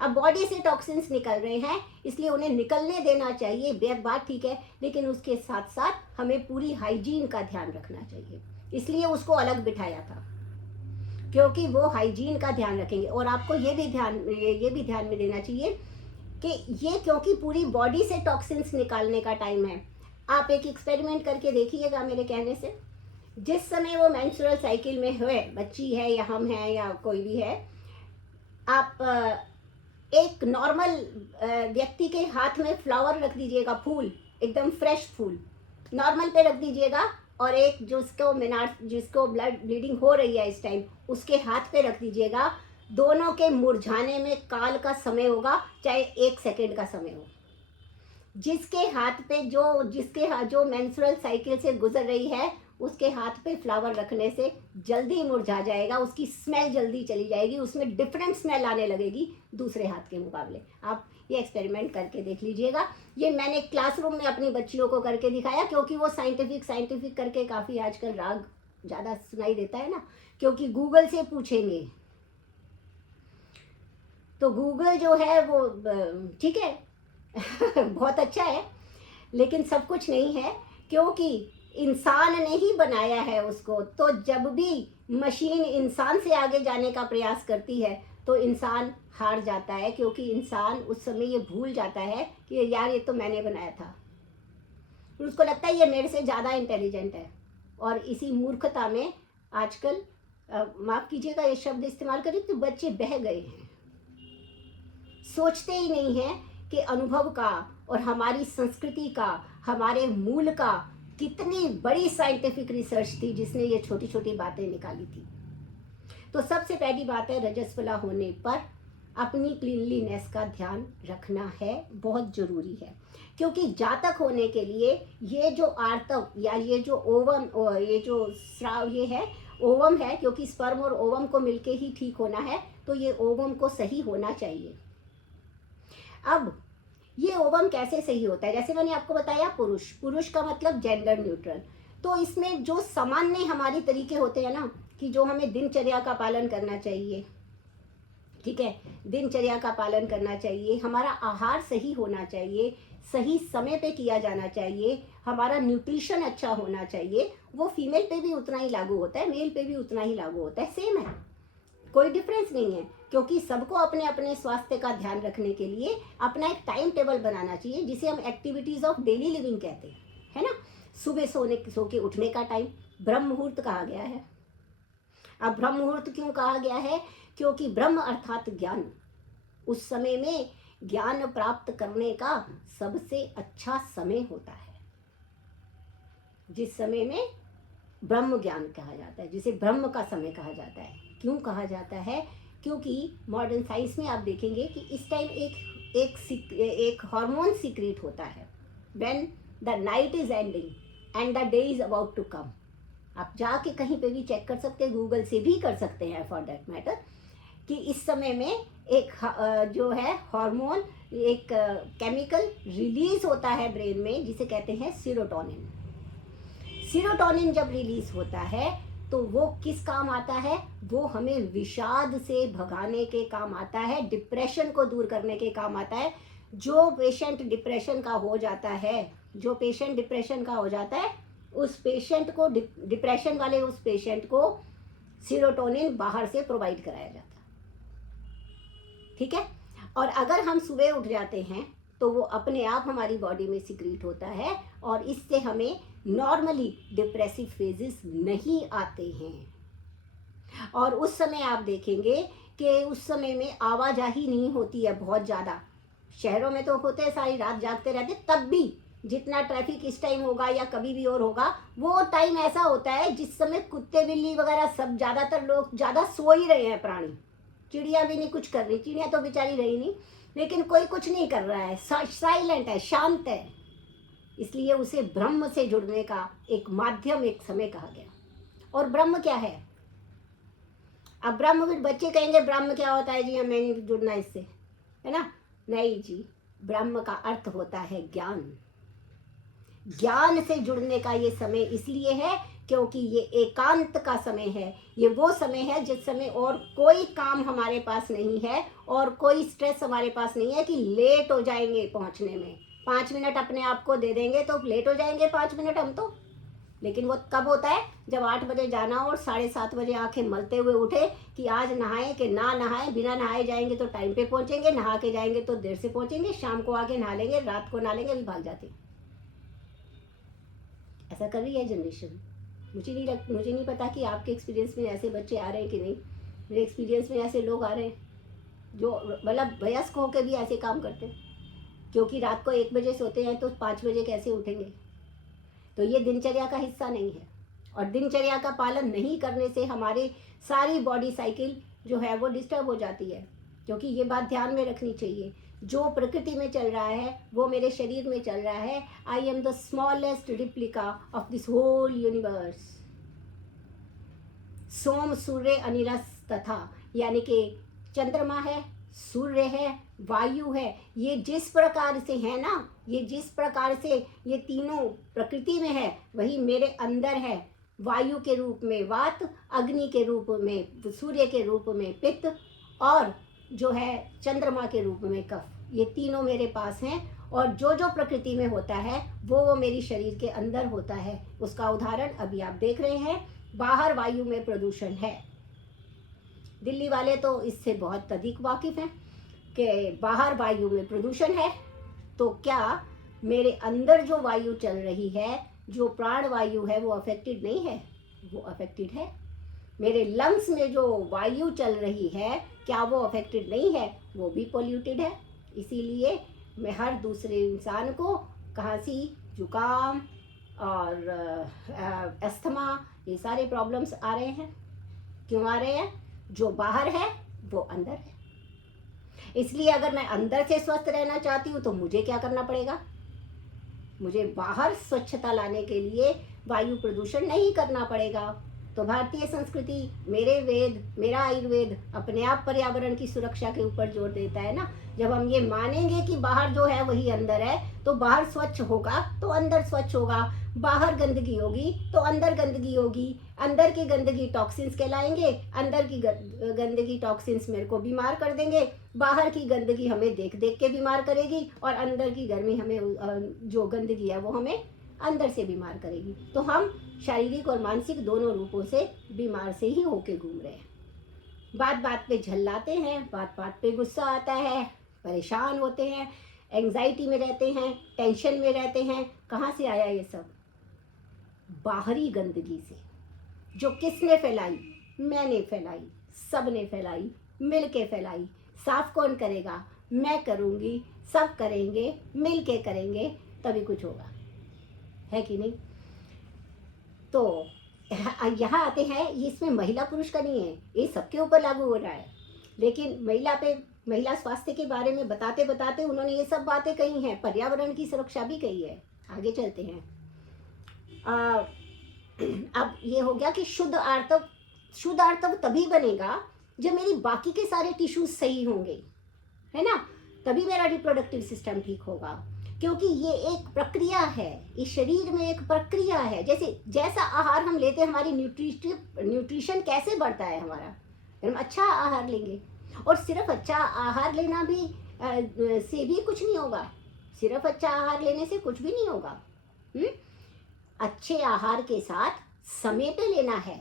अब बॉडी से टॉक्सिन्स निकल रहे हैं, इसलिए उन्हें निकलने देना चाहिए, बात ठीक है, लेकिन उसके साथ साथ हमें पूरी हाइजीन का ध्यान रखना चाहिए। इसलिए उसको अलग बिठाया था, क्योंकि वो हाइजीन का ध्यान रखेंगे। और आपको ये भी ध्यान में देना चाहिए कि ये क्योंकि पूरी बॉडी से टॉक्सिन्स निकालने का टाइम है। आप एक एक्सपेरिमेंट करके देखिएगा मेरे कहने से। जिस समय वो मेंस्ट्रुअल साइकिल में है, बच्ची है या हम हैं या कोई भी है, आप एक नॉर्मल व्यक्ति के हाथ में फ्लावर रख दीजिएगा, फूल, एकदम फ्रेश फूल नॉर्मल पे रख दीजिएगा, और एक जिसको ब्लड ब्लीडिंग हो रही है इस टाइम, उसके हाथ पे रख दीजिएगा। दोनों के मुरझाने में काल का समय होगा, चाहे 1 सेकेंड का समय हो। जिसके हाथ पे जो मेंस्ट्रुअल साइकिल से गुजर रही है, उसके हाथ पे फ्लावर रखने से जल्दी मुरझा जाएगा, उसकी स्मेल जल्दी चली जाएगी, उसमें डिफरेंट स्मेल आने लगेगी दूसरे हाथ के मुकाबले। आप ये एक्सपेरिमेंट करके देख लीजिएगा। ये मैंने क्लासरूम में अपनी बच्चियों को करके दिखाया, क्योंकि वो साइंटिफिक करके काफ़ी आजकल राग ज़्यादा सुनाई देता है ना, क्योंकि गूगल से पूछेंगे तो गूगल जो है वो ठीक है बहुत अच्छा है, लेकिन सब कुछ नहीं है, क्योंकि इंसान ने ही बनाया है उसको। तो जब भी मशीन इंसान से आगे जाने का प्रयास करती है तो इंसान हार जाता है, क्योंकि इंसान उस समय ये भूल जाता है कि यार ये तो मैंने बनाया था। उसको लगता है ये मेरे से ज़्यादा इंटेलिजेंट है, और इसी मूर्खता में आजकल माफ़ कीजिएगा ये शब्द इस्तेमाल करें तो बच्चे बह गए हैं। सोचते ही नहीं हैं कि अनुभव का और हमारी संस्कृति का, हमारे मूल का कितनी बड़ी साइंटिफिक रिसर्च थी जिसने ये छोटी छोटी बातें निकाली थी। तो सबसे पहली बात है, रजस्वला होने पर अपनी क्लीनलीनेस का ध्यान रखना है, बहुत ज़रूरी है। क्योंकि जातक होने के लिए ये जो आर्तव या ये जो ओवम, ये जो स्राव, ये है ओवम है, क्योंकि स्पर्म और ओवम को मिलके ही ठीक होना है, तो ये ओवम को सही होना चाहिए। अब ये ओवम कैसे सही होता है, जैसे मैंने आपको बताया, पुरुष का मतलब जेंडर न्यूट्रल। तो इसमें जो सामान्य हमारी तरीके होते हैं ना, कि जो हमें दिनचर्या का पालन करना चाहिए, ठीक है, दिनचर्या का पालन करना चाहिए, हमारा आहार सही होना चाहिए, सही समय पे किया जाना चाहिए, हमारा न्यूट्रिशन अच्छा होना चाहिए, वो फीमेल पे भी उतना ही लागू होता है, मेल पे भी उतना ही लागू होता है, सेम है, कोई डिफरेंस नहीं है। क्योंकि सबको अपने अपने स्वास्थ्य का ध्यान रखने के लिए अपना एक टाइम टेबल बनाना चाहिए, जिसे हम एक्टिविटीज़ ऑफ डेली लिविंग कहते हैं, है ना। सुबह सो के उठने का टाइम ब्रह्म मुहूर्त कहा गया है। अब ब्रह्म मुहूर्त क्यों कहा गया है, क्योंकि ब्रह्म अर्थात ज्ञान, उस समय में ज्ञान प्राप्त करने का सबसे अच्छा समय होता है, जिस समय में ब्रह्म ज्ञान कहा जाता है, जिसे ब्रह्म का समय कहा जाता है। क्यों कहा जाता है, क्योंकि मॉडर्न साइंस में आप देखेंगे कि इस टाइम एक हार्मोन सीक्रेट होता है, when the night is ending and the day is about to come. आप जाके कहीं पे भी चेक कर सकते हैं, गूगल से भी कर सकते हैं फॉर दैट मैटर, कि इस समय में एक जो है हार्मोन, एक केमिकल रिलीज होता है ब्रेन में, जिसे कहते हैं सीरोटोनिन। सीरोटोनिन जब रिलीज होता है तो वो किस काम आता है, वो हमें विषाद से भगाने के काम आता है, डिप्रेशन को दूर करने के काम आता है। जो पेशेंट डिप्रेशन का हो जाता है, उस पेशेंट को, डिप्रेशन वाले उस पेशेंट को सीरोटोनिन बाहर से प्रोवाइड कराया जाता है, ठीक है। और अगर हम सुबह उठ जाते हैं तो वो अपने आप हमारी बॉडी में सिक्रीट होता है और इससे हमें नॉर्मली डिप्रेसिव फेजेस नहीं आते हैं। और उस समय आप देखेंगे कि उस समय में आवाजाही नहीं होती है बहुत ज़्यादा। शहरों में तो होते हैं, सारी रात जागते रहते, तब भी जितना ट्रैफिक इस टाइम होगा या कभी भी और होगा, वो टाइम ऐसा होता है जिस समय कुत्ते बिल्ली वगैरह सब, ज़्यादातर लोग ज़्यादा सो ही रहे हैं प्राणी। चिड़िया भी नहीं कुछ कर रही, चिड़िया तो बेचारी रही नहीं, लेकिन कोई कुछ नहीं कर रहा है, साइलेंट है, शांत है। इसलिए उसे ब्रह्म से जुड़ने का एक माध्यम, एक समय कहा गया। और ब्रह्म क्या है? अब ब्रह्म, फिर बच्चे कहेंगे ब्रह्म क्या होता है जी, हमें नहीं जुड़ना इससे, है ना? नहीं जी, ब्रह्म का अर्थ होता है ज्ञान। ज्ञान से जुड़ने का ये समय इसलिए है क्योंकि ये एकांत का समय है। ये वो समय है जिस समय और कोई काम हमारे पास नहीं है और कोई स्ट्रेस हमारे पास नहीं है कि लेट हो जाएंगे पहुंचने में। 5 मिनट अपने आप को दे देंगे तो लेट हो जाएंगे 5 मिनट हम तो। लेकिन वो कब होता है? जब 8 बजे जाना हो और 7:30 बजे आंखें मलते हुए उठे कि आज नहाएं कि ना नहाएं। बिना नहाए जाएंगे तो टाइम पे पहुंचेंगे, नहा के जाएंगे तो देर से पहुंचेंगे, शाम को आके नहा लेंगे, रात को नहा लेंगे, अभी भाग जाते। ऐसा कर रही है जनरेशन। मुझे नहीं पता कि आपके एक्सपीरियंस में ऐसे बच्चे आ रहे हैं कि नहीं। मेरे एक्सपीरियंस में ऐसे लोग आ रहे हैं जो मतलब वयस्क होकर भी ऐसे काम करते हैं, क्योंकि रात को 1 बजे सोते हैं तो 5 बजे कैसे उठेंगे? तो ये दिनचर्या का हिस्सा नहीं है। और दिनचर्या का पालन नहीं करने से हमारी सारी बॉडी साइकिल जो है वो डिस्टर्ब हो जाती है। क्योंकि ये बात ध्यान में रखनी चाहिए, जो प्रकृति में चल रहा है वो मेरे शरीर में चल रहा है। I am the smallest replica of this whole universe. Som, Surya, अनिरस तथा, यानी कि चंद्रमा है, सूर्य है, वायु है, ये जिस प्रकार से है ना, ये जिस प्रकार से ये तीनों प्रकृति में है, वही मेरे अंदर है। वायु के रूप में वात, अग्नि के रूप में सूर्य के रूप में पित्त, और जो है चंद्रमा के रूप में कफ। ये तीनों मेरे पास हैं और जो जो प्रकृति में होता है वो मेरी शरीर के अंदर होता है। उसका उदाहरण अभी आप देख रहे हैं, बाहर वायु में प्रदूषण है। दिल्ली वाले तो इससे बहुत अधिक वाकिफ हैं कि बाहर वायु में प्रदूषण है, तो क्या मेरे अंदर जो वायु चल रही है, जो प्राण वायु है, वो अफेक्टेड नहीं है? वो अफेक्टेड है। मेरे लंग्स में जो वायु चल रही है, क्या वो अफेक्टेड नहीं है? वो भी पोल्यूटेड है। इसीलिए मैं हर दूसरे इंसान को खांसी, जुकाम और अस्थमा, ये सारे प्रॉब्लम्स आ रहे हैं। क्यों आ रहे हैं? जो बाहर है वो अंदर है। इसलिए अगर मैं अंदर से स्वस्थ रहना चाहती हूँ तो मुझे क्या करना पड़ेगा? मुझे बाहर स्वच्छता लाने के लिए वायु प्रदूषण नहीं करना पड़ेगा। तो भारतीय संस्कृति, मेरे वेद, मेरा आयुर्वेद अपने आप पर्यावरण की सुरक्षा के ऊपर जोर देता है ना। जब हम ये मानेंगे कि बाहर जो है वही अंदर है, तो बाहर स्वच्छ होगा तो अंदर स्वच्छ होगा, बाहर गंदगी होगी तो अंदर गंदगी होगी। अंदर की गंदगी टॉक्सिन्स कहलाएंगे, अंदर की गंदगी टॉक्सिन्स मेरे को बीमार कर देंगे, बाहर की गंदगी हमें देख देख के बीमार करेगी, और अंदर की गर्मी हमें, जो गंदगी है वो हमें अंदर से बीमार करेगी। तो हम शारीरिक और मानसिक दोनों रूपों से बीमार से ही होके घूम रहे हैं। बात बात पे झल्लाते हैं, बात बात पे गुस्सा आता है, परेशान होते हैं, एंजाइटी में रहते हैं, टेंशन में रहते हैं। कहाँ से आया ये सब? बाहरी गंदगी से, जो किसने फैलाई? मैंने फैलाई, सब ने फैलाई, मिल के फैलाई। साफ कौन करेगा? मैं करूँगी, सब करेंगे, मिल के करेंगे, तभी कुछ होगा, है कि नहीं? तो यहाँ आते हैं, ये इसमें महिला पुरुष का नहीं है, ये सबके ऊपर लागू हो रहा है। लेकिन महिला स्वास्थ्य के बारे में बताते बताते उन्होंने ये सब बातें कही हैं, पर्यावरण की सुरक्षा भी कही है। आगे चलते हैं। अब ये हो गया कि शुद्ध आर्तव तभी बनेगा जब मेरी बाकी के सारे टिश्यूज सही होंगे, है ना? तभी मेरा रिप्रोडक्टिव सिस्टम ठीक होगा। क्योंकि ये एक प्रक्रिया है, इस शरीर में एक प्रक्रिया है। जैसा आहार हम लेते हैं, हमारी न्यूट्रिशन कैसे बढ़ता है हमारा? हम अच्छा आहार लेंगे, और सिर्फ अच्छा आहार लेना भी से भी कुछ नहीं होगा। सिर्फ अच्छा आहार लेने से कुछ भी नहीं होगा। अच्छे आहार के साथ समय पे लेना है।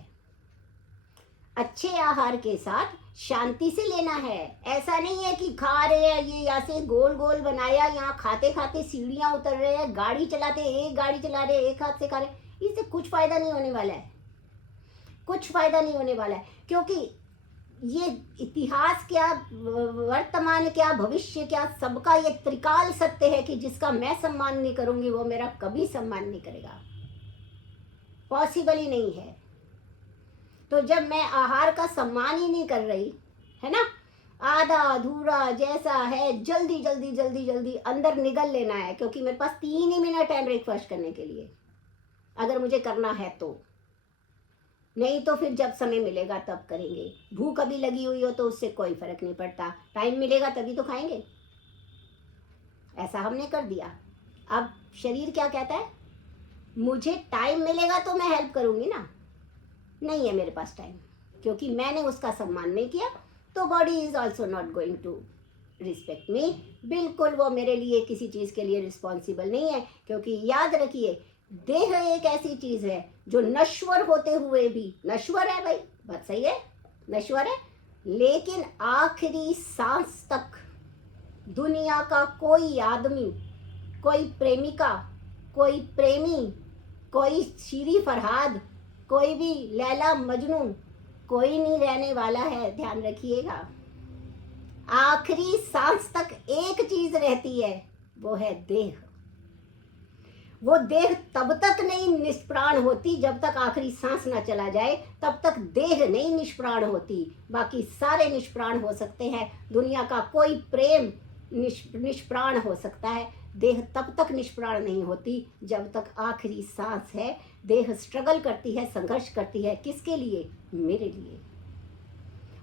अच्छे आहार के साथ शांति से लेना है। ऐसा नहीं है कि खा रहे हैं, ये ऐसे गोल गोल बनाया, यहाँ खाते खाते सीढ़ियाँ उतर रहे हैं, गाड़ी चलाते एक गाड़ी चला रहे, एक हाथ से खा रहे, इससे कुछ फायदा नहीं होने वाला है, कुछ फायदा नहीं होने वाला है। क्योंकि ये इतिहास क्या, वर्तमान क्या, भविष्य क्या, सबका ये त्रिकाल सत्य है कि जिसका मैं सम्मान नहीं करूंगी वो मेरा कभी सम्मान नहीं करेगा, पॉसिबल ही नहीं है। तो जब मैं आहार का सम्मान ही नहीं कर रही है ना, आधा अधूरा जैसा है, जल्दी जल्दी जल्दी जल्दी अंदर निगल लेना है, क्योंकि मेरे पास 3 ही मिनट है ब्रेकफास्ट करने के लिए, अगर मुझे करना है तो, नहीं तो फिर जब समय मिलेगा तब करेंगे। भूख अभी लगी हुई हो तो उससे कोई फर्क नहीं पड़ता, टाइम मिलेगा तभी तो खाएंगे। ऐसा हमने कर दिया। अब शरीर क्या कहता है, मुझे टाइम मिलेगा तो मैं हेल्प करूंगी ना, नहीं है मेरे पास टाइम, क्योंकि मैंने उसका सम्मान नहीं किया, तो body is also not going to respect me. बिल्कुल वो मेरे लिए किसी चीज़ के लिए रिस्पॉन्सिबल नहीं है, क्योंकि याद रखिए देह एक ऐसी चीज़ है जो नश्वर होते हुए भी, नश्वर है भाई, बात सही है, नश्वर है, लेकिन आखिरी सांस तक दुनिया का कोई आदमी, कोई प्रेमिका, कोई प्रेमी, कोई शीरी फरहाद, कोई भी लैला मजनू, कोई नहीं रहने वाला है, ध्यान रखिएगा। आखिरी सांस तक एक चीज रहती है, वो है देह। वो देह तब तक नहीं निष्प्राण होती जब तक आखिरी सांस ना चला जाए, तब तक देह नहीं निष्प्राण होती। बाकी सारे निष्प्राण हो सकते हैं, दुनिया का कोई प्रेम निष्प्राण हो सकता है, देह तब तक निष्प्राण नहीं होती जब तक आखिरी सांस है। देह स्ट्रगल करती है, संघर्ष करती है, किसके लिए, मेरे लिए,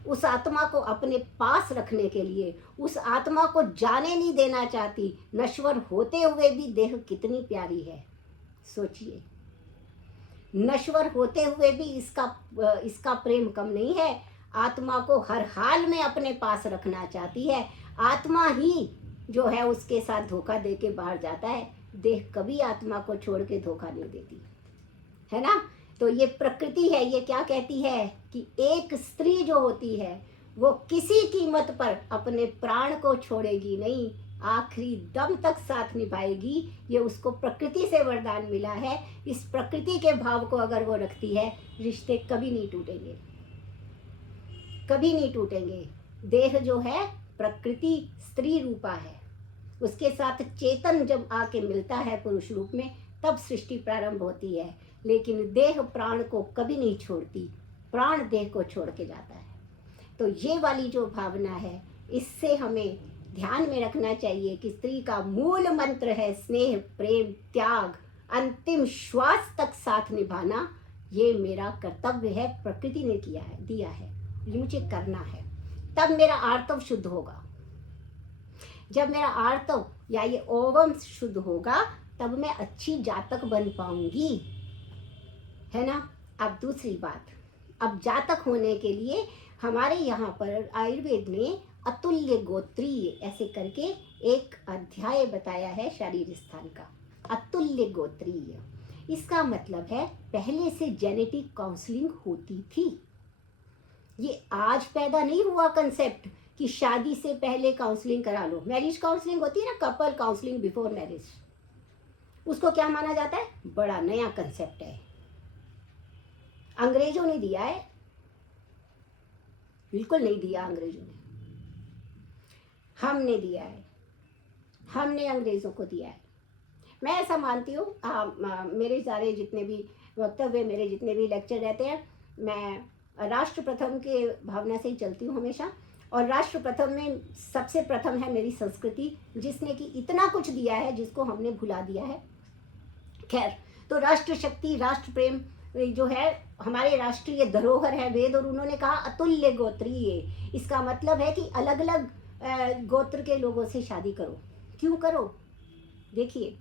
उस आत्मा को अपने पास रखने के लिए, उस आत्मा को जाने नहीं देना चाहती। नश्वर होते हुए भी देह कितनी प्यारी है, सोचिए, नश्वर होते हुए भी इसका प्रेम कम नहीं है। आत्मा को हर हाल में अपने पास रखना चाहती है, आत्मा ही जो है उसके साथ धोखा दे के बाहर जाता है, देह कभी आत्मा को छोड़ के धोखा नहीं देती है ना। तो ये प्रकृति है, ये क्या कहती है कि एक स्त्री जो होती है वो किसी कीमत पर अपने प्राण को छोड़ेगी नहीं, आखिरी दम तक साथ निभाएगी। ये उसको प्रकृति से वरदान मिला है। इस प्रकृति के भाव को अगर वो रखती है, रिश्ते कभी नहीं टूटेंगे, कभी नहीं टूटेंगे। देह जो है प्रकृति स्त्री रूपा है, उसके साथ चेतन जब आके मिलता है पुरुष रूप में, तब सृष्टि प्रारंभ होती है। लेकिन देह प्राण को कभी नहीं छोड़ती, प्राण देह को छोड़ के जाता है। तो ये वाली जो भावना है, इससे हमें ध्यान में रखना चाहिए कि स्त्री का मूल मंत्र है स्नेह, प्रेम, त्याग, अंतिम श्वास तक साथ निभाना। ये मेरा कर्तव्य है, प्रकृति ने किया है, दिया है, ये मुझे करना है, तब मेरा आर्तव शुद्ध होगा। जब मेरा आर्तव या ये ओवम शुद्ध होगा, तब मैं अच्छी जातक बन पाऊंगी, है ना। अब दूसरी बात, अब जातक होने के लिए हमारे यहाँ पर आयुर्वेद में अतुल्य गोत्रीय ऐसे करके एक अध्याय बताया है शारीर स्थान का। अतुल्य गोत्रीय, इसका मतलब है पहले से जेनेटिक काउंसलिंग होती थी। ये आज पैदा नहीं हुआ कंसेप्ट कि शादी से पहले काउंसलिंग करा लो। मैरिज काउंसलिंग होती है ना, कपल काउंसलिंग बिफोर मैरिज, उसको क्या माना जाता है, बड़ा नया कंसेप्ट है, अंग्रेजों ने दिया है, बिल्कुल नहीं दिया अंग्रेजों ने, हमने दिया है, हमने अंग्रेजों को दिया है। मैं ऐसा मानती हूँ, मेरे सारे जितने भी वक्तव्य, मेरे जितने भी लेक्चर रहते हैं, मैं राष्ट्र प्रथम के भावना से ही चलती हूँ हमेशा। और राष्ट्र प्रथम में सबसे प्रथम है मेरी संस्कृति, जिसने कि इतना कुछ दिया है जिसको हमने भुला दिया है। खैर, तो राष्ट्र शक्ति, राष्ट्र प्रेम जो है हमारे राष्ट्रीय धरोहर है वेद। और उन्होंने कहा अतुल्य गोत्रीय, इसका मतलब है कि अलग अलग गोत्र के लोगों से शादी करो। क्यों करो, देखिए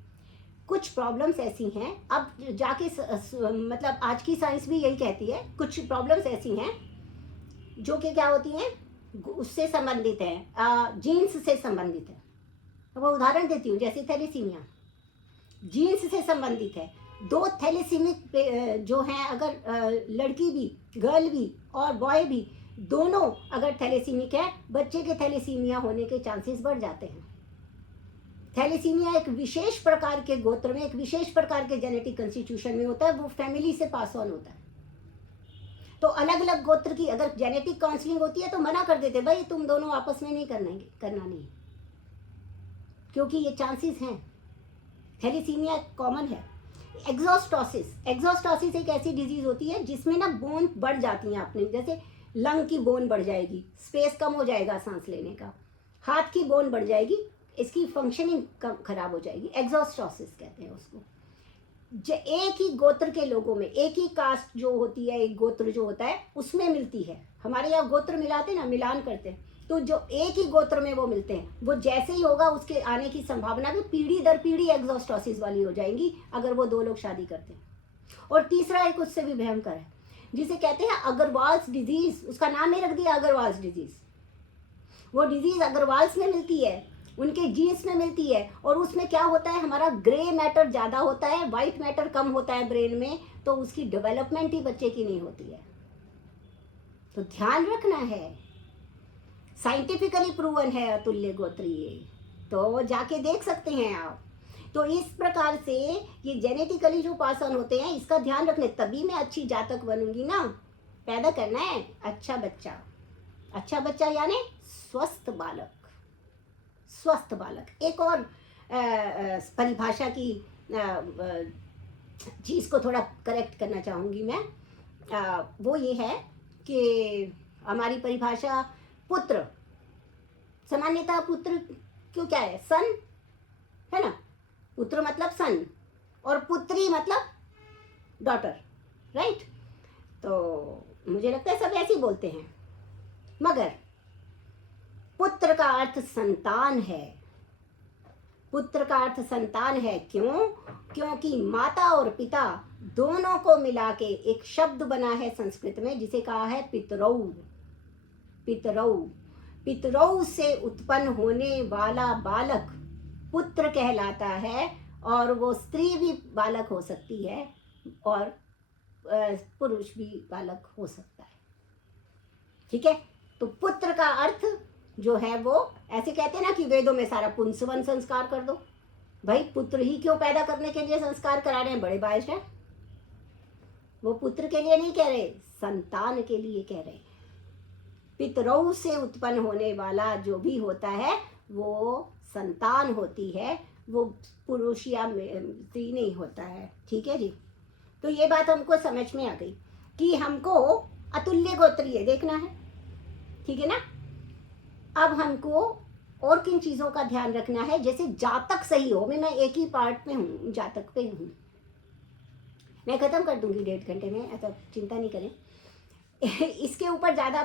कुछ प्रॉब्लम्स ऐसी हैं, अब जाके मतलब आज की साइंस भी यही कहती है, कुछ प्रॉब्लम्स ऐसी हैं जो कि क्या होती हैं, उससे संबंधित है, जीन्स से संबंधित है। तो वो उदाहरण देती हूँ, जैसे थैलेसीमिया जीन्स से संबंधित है। दो थैलेसीमिक जो हैं, अगर लड़की भी, गर्ल भी और बॉय भी दोनों अगर थैलेसीमिक है, बच्चे के थैलेसीमिया होने के चांसेस बढ़ जाते हैं। थैलेसीमिया एक विशेष प्रकार के गोत्र में, एक विशेष प्रकार के जेनेटिक कंस्टिट्यूशन में होता है, वो फैमिली से पास ऑन होता है। तो अलग अलग गोत्र की अगर जेनेटिक काउंसलिंग होती है तो मना कर देते, भाई तुम दोनों आपस में नहीं करना नहीं, क्योंकि ये चांसेस हैं। थैलेसीमिया कॉमन है। एग्जॉस्टोसिस एक ऐसी डिजीज होती है जिसमें ना बोन बढ़ जाती हैं अपने, जैसे लंग की बोन बढ़ जाएगी, स्पेस कम हो जाएगा सांस लेने का, हाथ की बोन बढ़ जाएगी, इसकी फंक्शनिंग खराब हो जाएगी, एग्जॉस्टोसिस कहते हैं उसको। एक ही गोत्र के लोगों में, एक ही कास्ट जो होती है, एक गोत्र जो होता है उसमें मिलती है। हमारे यहाँ गोत्र मिलाते ना, मिलान करते हैं, तो जो एक ही गोत्र में वो मिलते हैं, वो जैसे ही होगा उसके आने की संभावना भी पीढ़ी दर पीढ़ी एग्जॉस्टोसिस वाली हो जाएंगी अगर वो दो लोग शादी करते हैं। और तीसरा एक उससे भी भयंकर है, जिसे कहते हैं अग्रवाल्स डिजीज, उसका नाम ही रख दिया अग्रवाल्स डिजीज। वो डिजीज अग्रवाल्स में मिलती है, उनके जीन्स में मिलती है, और उसमें क्या होता है, हमारा ग्रे मैटर ज़्यादा होता है, वाइट मैटर कम होता है ब्रेन में, तो उसकी डेवलपमेंट ही बच्चे की नहीं होती है। तो ध्यान रखना है, साइंटिफिकली प्रूवन है अतुल्य गोत्रीय, तो जाके देख सकते हैं आप। तो इस प्रकार से ये जेनेटिकली जो पास ऑन होते हैं, इसका ध्यान रखने, तभी मैं अच्छी जातक बनूंगी ना। पैदा करना है अच्छा बच्चा, अच्छा बच्चा यानी स्वस्थ बालक, स्वस्थ बालक। एक और परिभाषा की चीज़ को थोड़ा करेक्ट करना चाहूँगी मैं, वो ये है कि हमारी परिभाषा पुत्र, सामान्यतः पुत्र क्यों क्या है, सन है ना, पुत्र मतलब सन, और पुत्री मतलब डॉटर, राइट। तो मुझे लगता है सब ऐसे ही बोलते हैं, मगर पुत्र का अर्थ संतान है। पुत्र का अर्थ संतान है, क्यों? क्योंकि माता और पिता दोनों को मिला के एक शब्द बना है संस्कृत में, जिसे कहा है पितरौ। पितरौ, पितरौ से उत्पन्न होने वाला बालक पुत्र कहलाता है, और वो स्त्री भी बालक हो सकती है और पुरुष भी बालक हो सकता है, ठीक है। तो पुत्र का अर्थ जो है वो, ऐसे कहते हैं ना कि वेदों में सारा पुंसवन संस्कार कर दो, भाई पुत्र ही क्यों पैदा करने के लिए संस्कार करा रहे हैं, बड़े बायस है। वो पुत्र के लिए नहीं कह रहे, संतान के लिए कह रहे हैं। पितरौ से उत्पन्न होने वाला जो भी होता है वो संतान होती है, वो पुरुष या स्त्री नहीं होता है, ठीक है जी। तो ये बात हमको समझ में आ गई कि हमको अतुल्य गोत्रीय देखना है, ठीक है ना। अब हमको और किन चीज़ों का ध्यान रखना है, जैसे जातक सही हो। मैं एक ही पार्ट में हूँ, जातक पे हूँ, मैं ख़त्म कर दूंगी 1.5 घंटे में, ऐसा चिंता नहीं करें। इसके ऊपर ज़्यादा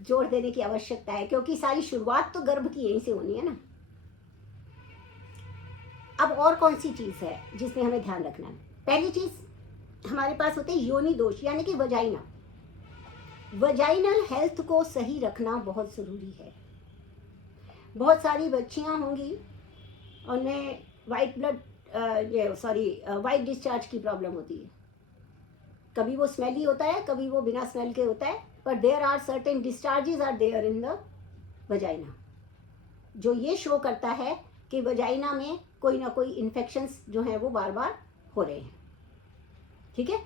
जोर देने की आवश्यकता है, क्योंकि सारी शुरुआत तो गर्भ की यहीं से होनी है ना। अब और कौन सी चीज़ है जिसमें हमें ध्यान रखना है? पहली चीज़ हमारे पास होते हैं योनि दोष, यानी कि वजाइना। वजाइनल हेल्थ को सही रखना बहुत ज़रूरी है। बहुत सारी बच्चियां होंगी, उनमें वाइट डिस्चार्ज की प्रॉब्लम होती है। कभी वो स्मेली होता है, कभी वो बिना स्मेल के होता है, पर there are certain discharges are there in the vagina, जो ये शो करता है कि वजाइना में कोई ना कोई इन्फेक्शंस जो हैं वो बार बार हो रहे हैं, ठीक है,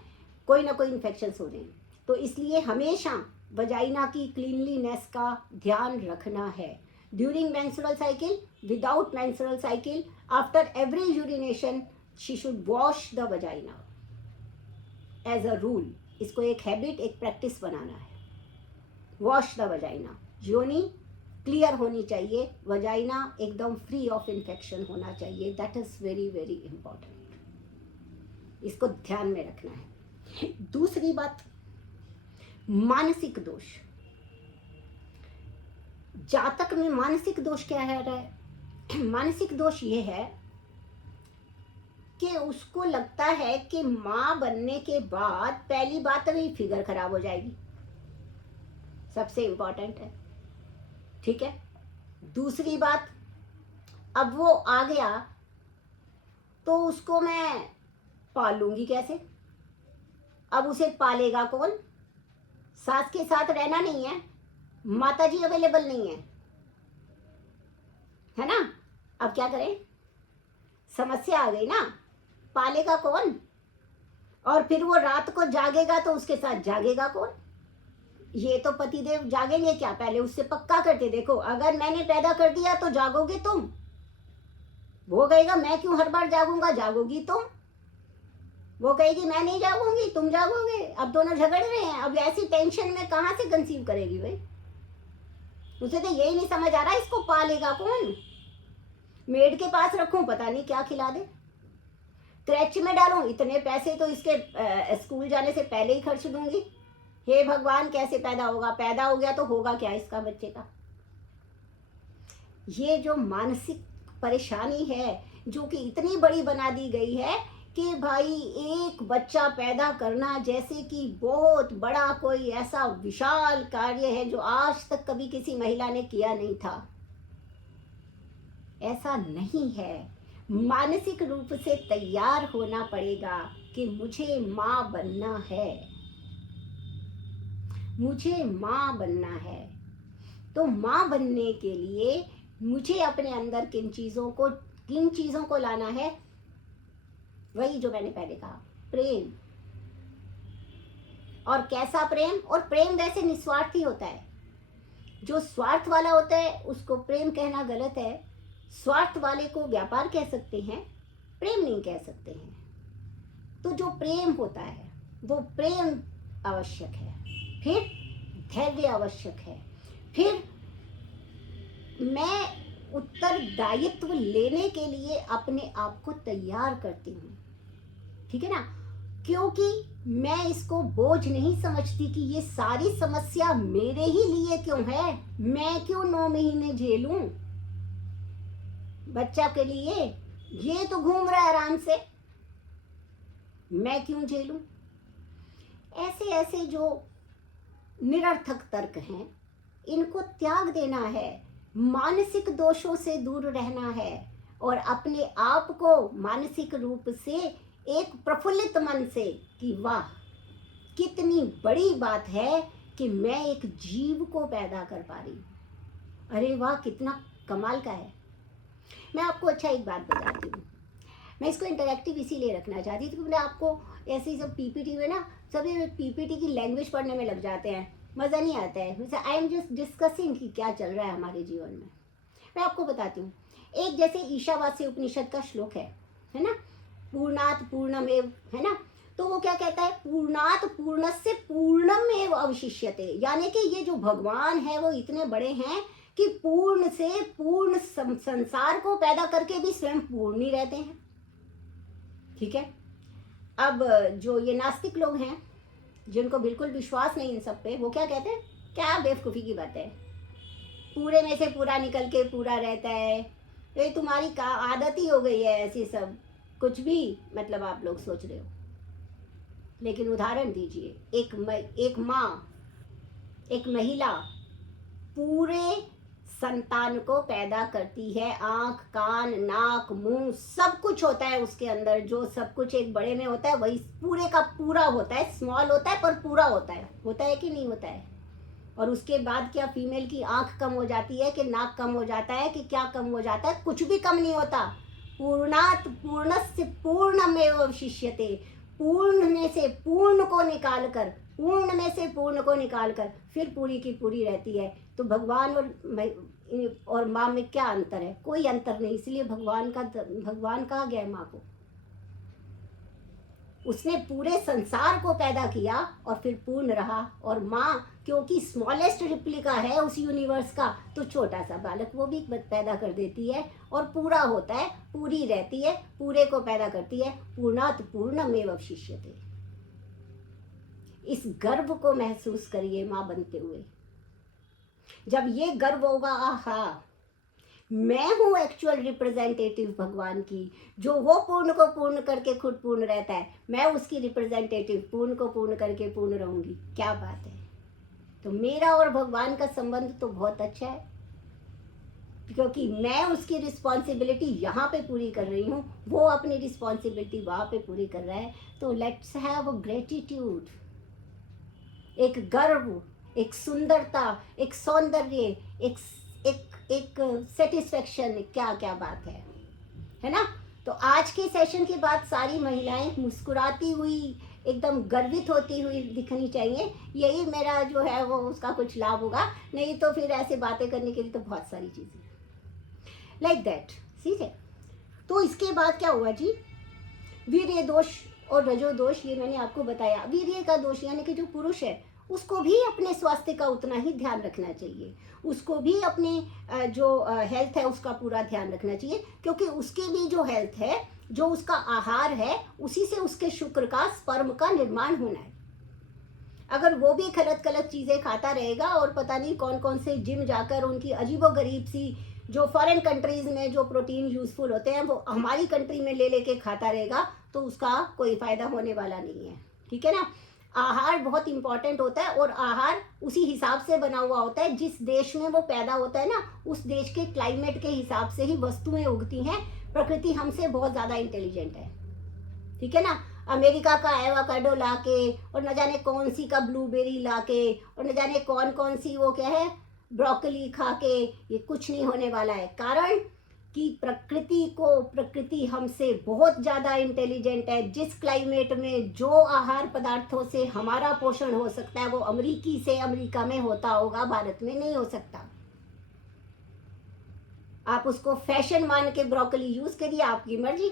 कोई ना कोई इन्फेक्शंस हो रहे हैं। तो इसलिए हमेशा वजाइना की क्लीनलीनेस का ध्यान रखना है। During menstrual cycle, without menstrual cycle, after every urination she should wash the vagina as a rule. इसको एक हैबिट, एक प्रैक्टिस बनाना है। वॉश द वजाइना, योनि क्लियर होनी चाहिए, वजाइना एकदम फ्री ऑफ इन्फेक्शन होना चाहिए। That is very very important, इसको ध्यान में रखना है। दूसरी बात, मानसिक दोष। जातक में मानसिक दोष क्या है? मानसिक दोष ये है कि उसको लगता है कि माँ बनने के बाद पहली बात तो ये फिगर खराब हो जाएगी, सबसे इंपॉर्टेंट है, ठीक है। दूसरी बात, अब वो आ गया तो उसको मैं पालूंगी कैसे? अब उसे पालेगा कौन? सास के साथ रहना नहीं है, माता जी अवेलेबल नहीं है ना? अब क्या करें? समस्या आ गई ना। पालेगा कौन? और फिर वो रात को जागेगा तो उसके साथ जागेगा कौन? ये तो पतिदेव जागेंगे क्या? पहले उससे पक्का करके देखो, अगर मैंने पैदा कर दिया तो जागोगे तुम। वो कहेगा मैं क्यों हर बार जागूंगा, जागोगी तुम। वो कहेगी मैं नहीं जागूंगी, तुम जागोगे। अब दोनों झगड़ रहे हैं। अब ऐसी टेंशन में कहां से कंसीव करेगी भाई? उसे तो यही नहीं समझ आ रहा इसको पालेगा कौन। मेड के पास रखूं, पता नहीं क्या खिला दे। क्रैच में डालूं, इतने पैसे तो इसके स्कूल जाने से पहले ही खर्च दूंगी। हे भगवान, कैसे पैदा होगा? पैदा हो गया तो होगा क्या इसका बच्चे का? ये जो मानसिक परेशानी है जो कि इतनी बड़ी बना दी गई है कि भाई एक बच्चा पैदा करना जैसे कि बहुत बड़ा कोई ऐसा विशाल कार्य है जो आज तक कभी किसी महिला ने किया नहीं था। ऐसा नहीं है। मानसिक रूप से तैयार होना पड़ेगा कि मुझे माँ बनना है, मुझे माँ बनना है। तो माँ बनने के लिए मुझे अपने अंदर किन चीज़ों को लाना है? वही जो मैंने पहले कहा, प्रेम। और कैसा प्रेम? और प्रेम वैसे निस्वार्थी होता है। जो स्वार्थ वाला होता है उसको प्रेम कहना गलत है। स्वार्थ वाले को व्यापार कह सकते हैं, प्रेम नहीं कह सकते हैं। तो जो प्रेम होता है वो प्रेम आवश्यक है, फिर धैर्य आवश्यक है, फिर मैं उत्तरदायित्व लेने के लिए अपने आप को तैयार करती हूँ, ठीक है ना? क्योंकि मैं इसको बोझ नहीं समझती कि ये सारी समस्या मेरे ही लिए क्यों है। मैं क्यों 9 महीने झेलूं बच्चा के लिए? ये तो घूम रहा है आराम से, मैं क्यों झेलूं? ऐसे ऐसे जो निरर्थक तर्क हैं इनको त्याग देना है, मानसिक दोषों से दूर रहना है और अपने आप को मानसिक रूप से एक प्रफुल्लित मन से कि वाह कितनी बड़ी बात है कि मैं एक जीव को पैदा कर पा रही हूँ। अरे वाह, कितना कमाल का है। मैं आपको अच्छा एक बात बताती हूँ। मैं इसको इंटरेक्टिव इसीलिए रखना चाहती थी क्योंकि आपको ऐसी सब पीपीटी में ना सभी पीपीटी की लैंग्वेज पढ़ने में लग जाते हैं, मज़ा नहीं आता है। जैसे आई एम जस्ट डिस्कसिंग कि क्या चल रहा है हमारे जीवन में। मैं आपको बताती हूँ, एक जैसे ईशावास्य उपनिषद का श्लोक है ना, पूर्णात पूर्णमेव, है ना? तो वो क्या कहता है? पूर्णात पूर्णस्य पूर्णमेव अवशिष्यते, यानी कि ये जो भगवान है वो इतने बड़े हैं कि पूर्ण से पूर्ण संसार को पैदा करके भी स्वयं पूर्ण ही रहते हैं, ठीक है? अब जो ये नास्तिक लोग हैं जिनको बिल्कुल विश्वास नहीं इन सब पे, वो क्या कहते हैं? क्या बेवकूफ़ी की बात है, पूरे में से पूरा निकल के पूरा रहता है, ये तुम्हारी का आदत ही हो गई है ऐसी सब कुछ भी, मतलब आप लोग सोच रहे हो। लेकिन उदाहरण दीजिए, एक माँ, एक महिला पूरे संतान को पैदा करती है, आँख कान नाक मुंह सब कुछ होता है उसके अंदर, जो सब कुछ एक बड़े में होता है वही पूरे का पूरा होता है। स्मॉल होता है पर पूरा होता है कि नहीं होता है? और उसके बाद क्या फीमेल की आँख कम हो जाती है कि नाक कम हो जाता है कि क्या कम हो जाता है? कुछ भी कम नहीं होता। पूर्णात पूर्णस्य पूर्णमेव अवशिष्यते, पूर्ण में से पूर्ण को निकाल कर, पूर्ण में से पूर्ण को निकाल कर फिर पूरी की पूरी रहती है। तो भगवान और माँ में क्या अंतर है? कोई अंतर नहीं। इसलिए भगवान कहा गया है माँ को। उसने पूरे संसार को पैदा किया और फिर पूर्ण रहा। और माँ क्योंकि स्मॉलेस्ट रिप्लिका है उस यूनिवर्स का, तो छोटा सा बालक वो भी पैदा कर देती है और पूरा होता है, पूरी रहती है, पूरे को पैदा करती है। पूर्णात पूर्णमेव अवशिष्यते। इस गर्व को महसूस करिए माँ बनते हुए। जब ये गर्व होगा, आहा मैं हूँ एक्चुअल रिप्रेजेंटेटिव भगवान की, जो वो पूर्ण को पूर्ण करके खुद पूर्ण रहता है, मैं उसकी रिप्रेजेंटेटिव पूर्ण को पूर्ण करके पूर्ण रहूंगी। क्या बात है। तो मेरा और भगवान का संबंध तो बहुत अच्छा है। क्योंकि मैं उसकी रिस्पॉन्सिबिलिटी यहाँ पे पूरी कर रही हूँ, वो अपनी रिस्पॉन्सिबिलिटी वहाँ पे पूरी कर रहा है। तो लेट्स हैव अ ग्रेटिट्यूड, एक गर्व, एक सुंदरता, एक सौंदर्य, एक एक एक सेटिस्फेक्शन, क्या क्या बात है ना। तो आज के सेशन के बाद सारी महिलाएं मुस्कुराती हुई, एकदम गर्वित होती हुई दिखनी चाहिए। यही मेरा जो है वो उसका कुछ लाभ होगा, नहीं तो फिर ऐसे बातें करने के लिए तो बहुत सारी चीज़ें लाइक दैट, ठीक है। तो इसके बाद क्या हुआ जी, वीर्य दोष और रजो दोष, ये मैंने आपको बताया। वीर्य का दोष यानी कि जो पुरुष है उसको भी अपने स्वास्थ्य का उतना ही ध्यान रखना चाहिए, उसको भी अपने जो हेल्थ है उसका पूरा ध्यान रखना चाहिए, क्योंकि उसकी भी जो हेल्थ है, जो उसका आहार है, उसी से उसके शुक्र का, स्पर्म का निर्माण होना है। अगर वो भी गलत गलत चीज़ें खाता रहेगा और पता नहीं कौन कौन से जिम जाकर उनकी अजीबोगरीब सी जो फॉरेन कंट्रीज में जो प्रोटीन यूजफुल होते हैं वो हमारी कंट्री में ले लेके खाता रहेगा, तो उसका कोई फायदा होने वाला नहीं है, ठीक है ना। आहार बहुत इंपॉर्टेंट होता है, और आहार उसी हिसाब से बना हुआ होता है जिस देश में वो पैदा होता है ना, उस देश के क्लाइमेट के हिसाब से ही वस्तुएं उगती हैं। प्रकृति हमसे बहुत ज़्यादा इंटेलिजेंट है, ठीक है ना। अमेरिका का एवोकाडो लाके और न जाने कौन सी का ब्लूबेरी लाके और न जाने कौन कौन सी वो क्या है ब्रोकली खा के, ये कुछ नहीं होने वाला है। कारण कि प्रकृति हमसे बहुत ज़्यादा इंटेलिजेंट है। जिस क्लाइमेट में जो आहार पदार्थों से हमारा पोषण हो सकता है वो अमेरिकी से अमेरिका में होता होगा, भारत में नहीं हो सकता। आप उसको फैशन मान के ब्रोकली यूज करिए, आपकी मर्जी,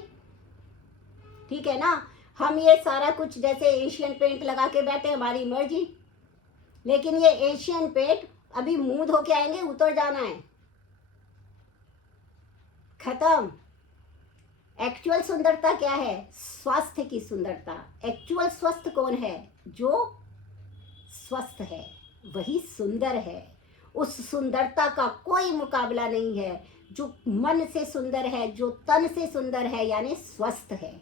ठीक है ना। हम ये सारा कुछ जैसे एशियन पेंट लगा के बैठे, हमारी मर्जी, लेकिन ये एशियन पेंट अभी मुंह धो के आएंगे, उतर जाना है, खत्म। एक्चुअल सुंदरता क्या है? स्वास्थ्य की सुंदरता। एक्चुअल स्वस्थ कौन है? जो स्वस्थ है वही सुंदर है। उस सुंदरता का कोई मुकाबला नहीं है। जो मन से सुंदर है, जो तन से सुंदर है, यानी स्वस्थ है।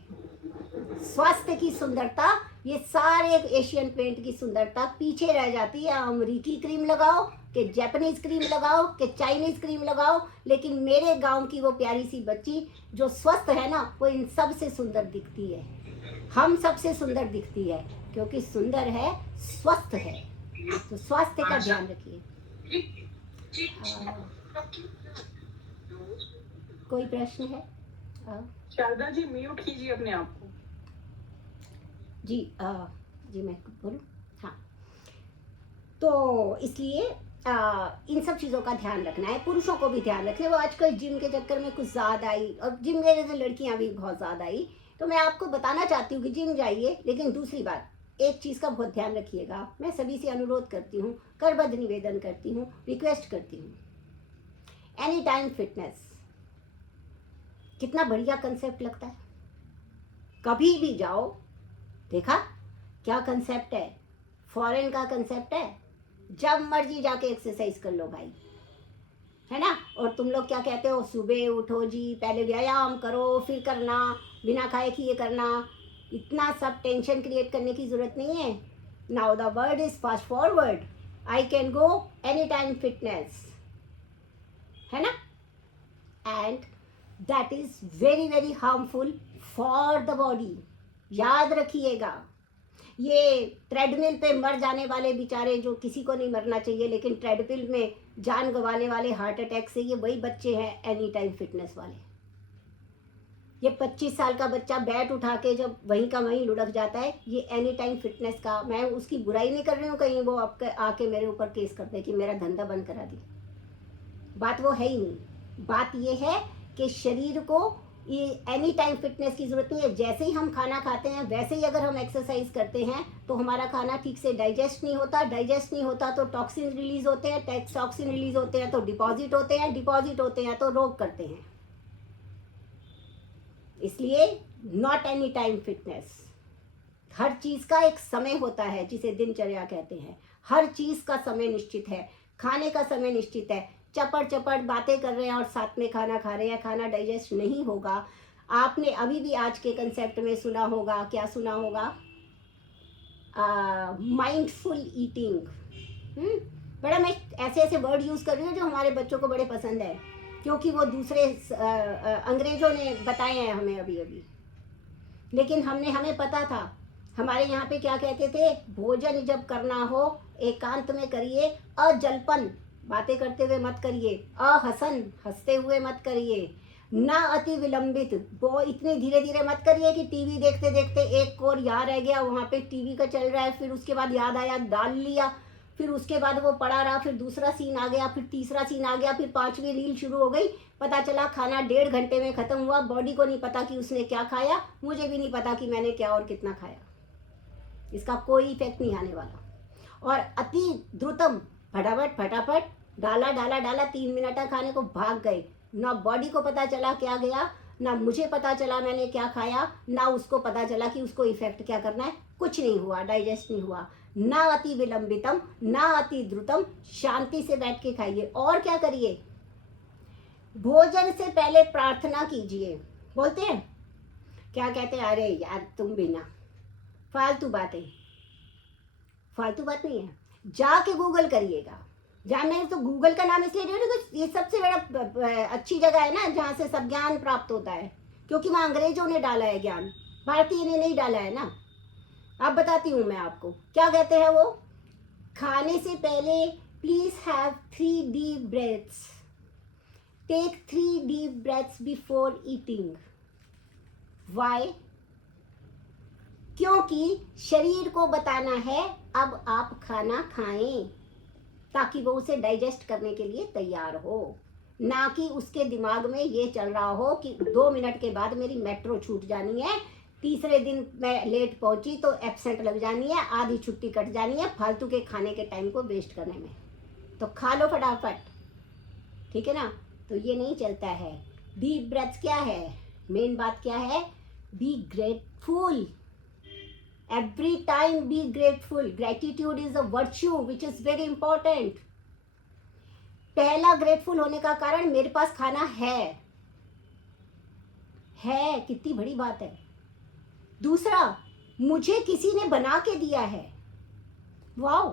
स्वास्थ्य की सुंदरता, ये सारे एशियन पेंट की सुंदरता पीछे रह जाती है। अमरीकी क्रीम लगाओ कि जापानीज क्रीम लगाओ कि चाइनीज क्रीम लगाओ, लेकिन मेरे गांव की वो प्यारी सी बच्ची जो स्वस्थ है ना, वो इन सब से सुंदर दिखती है, हम सबसे सुंदर दिखती है, क्योंकि सुंदर है, स्वस्थ है। तो स्वास्थ्य का ध्यान रखिए। कोई प्रश्न है? शारदा जी म्यूट कीजिए अपने आप को। जी जी मैं बोलूँ? हाँ, तो इसलिए इन सब चीज़ों का ध्यान रखना है। पुरुषों को भी ध्यान रखना है। वो आजकल जिम के चक्कर में कुछ ज़्यादा आई, और जिम में जैसे लड़कियां भी बहुत ज़्यादा आई। तो मैं आपको बताना चाहती हूँ कि जिम जाइए, लेकिन दूसरी बात, एक चीज़ का बहुत ध्यान रखिएगा। मैं सभी से अनुरोध करती हूँ, करबद्ध निवेदन करती हूँ, रिक्वेस्ट करती हूँ, एनी टाइम फिटनेस कितना बढ़िया कंसेप्ट लगता है। कभी भी जाओ, देखा क्या कंसेप्ट है, फॉरेन का कंसेप्ट है। जब मर्जी जाके एक्सरसाइज कर लो भाई, है ना। और तुम लोग क्या कहते हो, सुबह उठो जी, पहले व्यायाम करो, फिर करना, बिना खाए कि ये करना। इतना सब टेंशन क्रिएट करने की जरूरत नहीं है। Now the word is fast forward, I can go any time fitness, है ना। And that is very very harmful for the body. याद रखिएगा, ये ट्रेडमिल पे मर जाने वाले बेचारे, जो किसी को नहीं मरना चाहिए, लेकिन ट्रेडमिल में जान गंवाने वाले हार्ट अटैक से, ये वही बच्चे हैं एनी टाइम फिटनेस वाले। ये 25 साल का बच्चा बैट उठा के जब वहीं का वहीं लुढ़क जाता है, ये एनी टाइम फिटनेस का। मैं उसकी बुराई नहीं कर रही हूँ, कहीं वो आपके आके मेरे ऊपर केस कर दे कि मेरा धंधा बंद करा दी। बात वो है ही नहीं। बात ये है कि शरीर को ये एनी टाइम फिटनेस की जरूरत नहीं है। जैसे ही हम खाना खाते हैं वैसे ही अगर हम एक्सरसाइज करते हैं तो हमारा खाना ठीक से डाइजेस्ट नहीं होता। डाइजेस्ट नहीं होता तो टॉक्सिन रिलीज होते हैं, टॉक्सिन रिलीज होते हैं तो डिपॉजिट होते हैं, डिपॉजिट होते हैं तो रोग करते हैं। इसलिए नॉट एनी टाइम फिटनेस। हर चीज का एक समय होता है जिसे दिनचर्या कहते हैं। हर चीज का समय निश्चित है, खाने का समय निश्चित है। चपड़ चपड़ बातें कर रहे हैं और साथ में खाना खा रहे हैं, खाना डाइजेस्ट नहीं होगा। आपने अभी भी आज के कंसेप्ट में सुना होगा, क्या सुना होगा, माइंडफुल ईटिंग। बड़ा मैं ऐसे ऐसे वर्ड यूज कर रही हूँ जो हमारे बच्चों को बड़े पसंद है। क्योंकि वो दूसरे अंग्रेजों ने बताए हैं हमें अभी अभी। लेकिन हमें पता था। हमारे यहाँ पे क्या कहते थे, भोजन जब करना हो एकांत में करिए, अजल्पन बातें करते हुए मत करिए, अहसन हंसते हुए मत करिए, ना अति विलंबित वो इतने धीरे धीरे मत करिए कि टीवी देखते देखते एक और याद रह गया वहाँ पे टीवी का चल रहा है, फिर उसके बाद याद आया डाल लिया, फिर उसके बाद वो पड़ा रहा, फिर दूसरा सीन आ गया, फिर तीसरा सीन आ गया, फिर 5वीं रील शुरू हो गई, पता चला खाना 1.5 घंटे में ख़त्म हुआ। बॉडी को नहीं पता कि उसने क्या खाया, मुझे भी नहीं पता कि मैंने क्या और कितना खाया। इसका कोई इफेक्ट नहीं आने वाला। और अति द्रुतम फटाफट फटाफट डाला डाला डाला, 3 मिनट खाने को भाग गए, ना बॉडी को पता चला क्या गया, ना मुझे पता चला मैंने क्या खाया, ना उसको पता चला कि उसको इफेक्ट क्या करना है, कुछ नहीं हुआ, डाइजेस्ट नहीं हुआ। ना अति विलंबितम ना अति द्रुतम, शांति से बैठ के खाइए। और क्या करिए, भोजन से पहले प्रार्थना कीजिए। बोलते हैं क्या कहते हैं, अरे यार तुम भी ना, फालतू बातें, फालतू बात नहीं है, जाके गूगल करिएगा। जहाँ मैं तो गूगल का नाम इसलिए नहीं, ये सबसे बड़ा अच्छी जगह है ना जहाँ से सब ज्ञान प्राप्त होता है, क्योंकि वहाँ अंग्रेजों ने डाला है ज्ञान, भारतीय ने नहीं डाला है ना। अब बताती हूँ मैं आपको क्या कहते हैं वो, खाने से पहले please have 3 deep breaths, take 3 deep breaths before eating. Why? क्योंकि शरीर को बताना है अब आप खाना खाएं, ताकि वो उसे डाइजेस्ट करने के लिए तैयार हो, ना कि उसके दिमाग में ये चल रहा हो कि 2 मिनट के बाद मेरी मेट्रो छूट जानी है, तीसरे दिन मैं लेट पहुंची तो एब्सेंट लग जानी है, आधी छुट्टी कट जानी है फालतू के खाने के टाइम को वेस्ट करने में। तो खा लो फटाफट, ठीक है ना। तो ये नहीं चलता है। डीप ब्रेथ क्या है, मेन बात क्या है, be grateful. Every time be grateful. Gratitude is a virtue which is very important. पहला ग्रेटफुल होने का कारण मेरे पास खाना है, कितनी बड़ी बात है। दूसरा, मुझे किसी ने बना के दिया है, वाओ,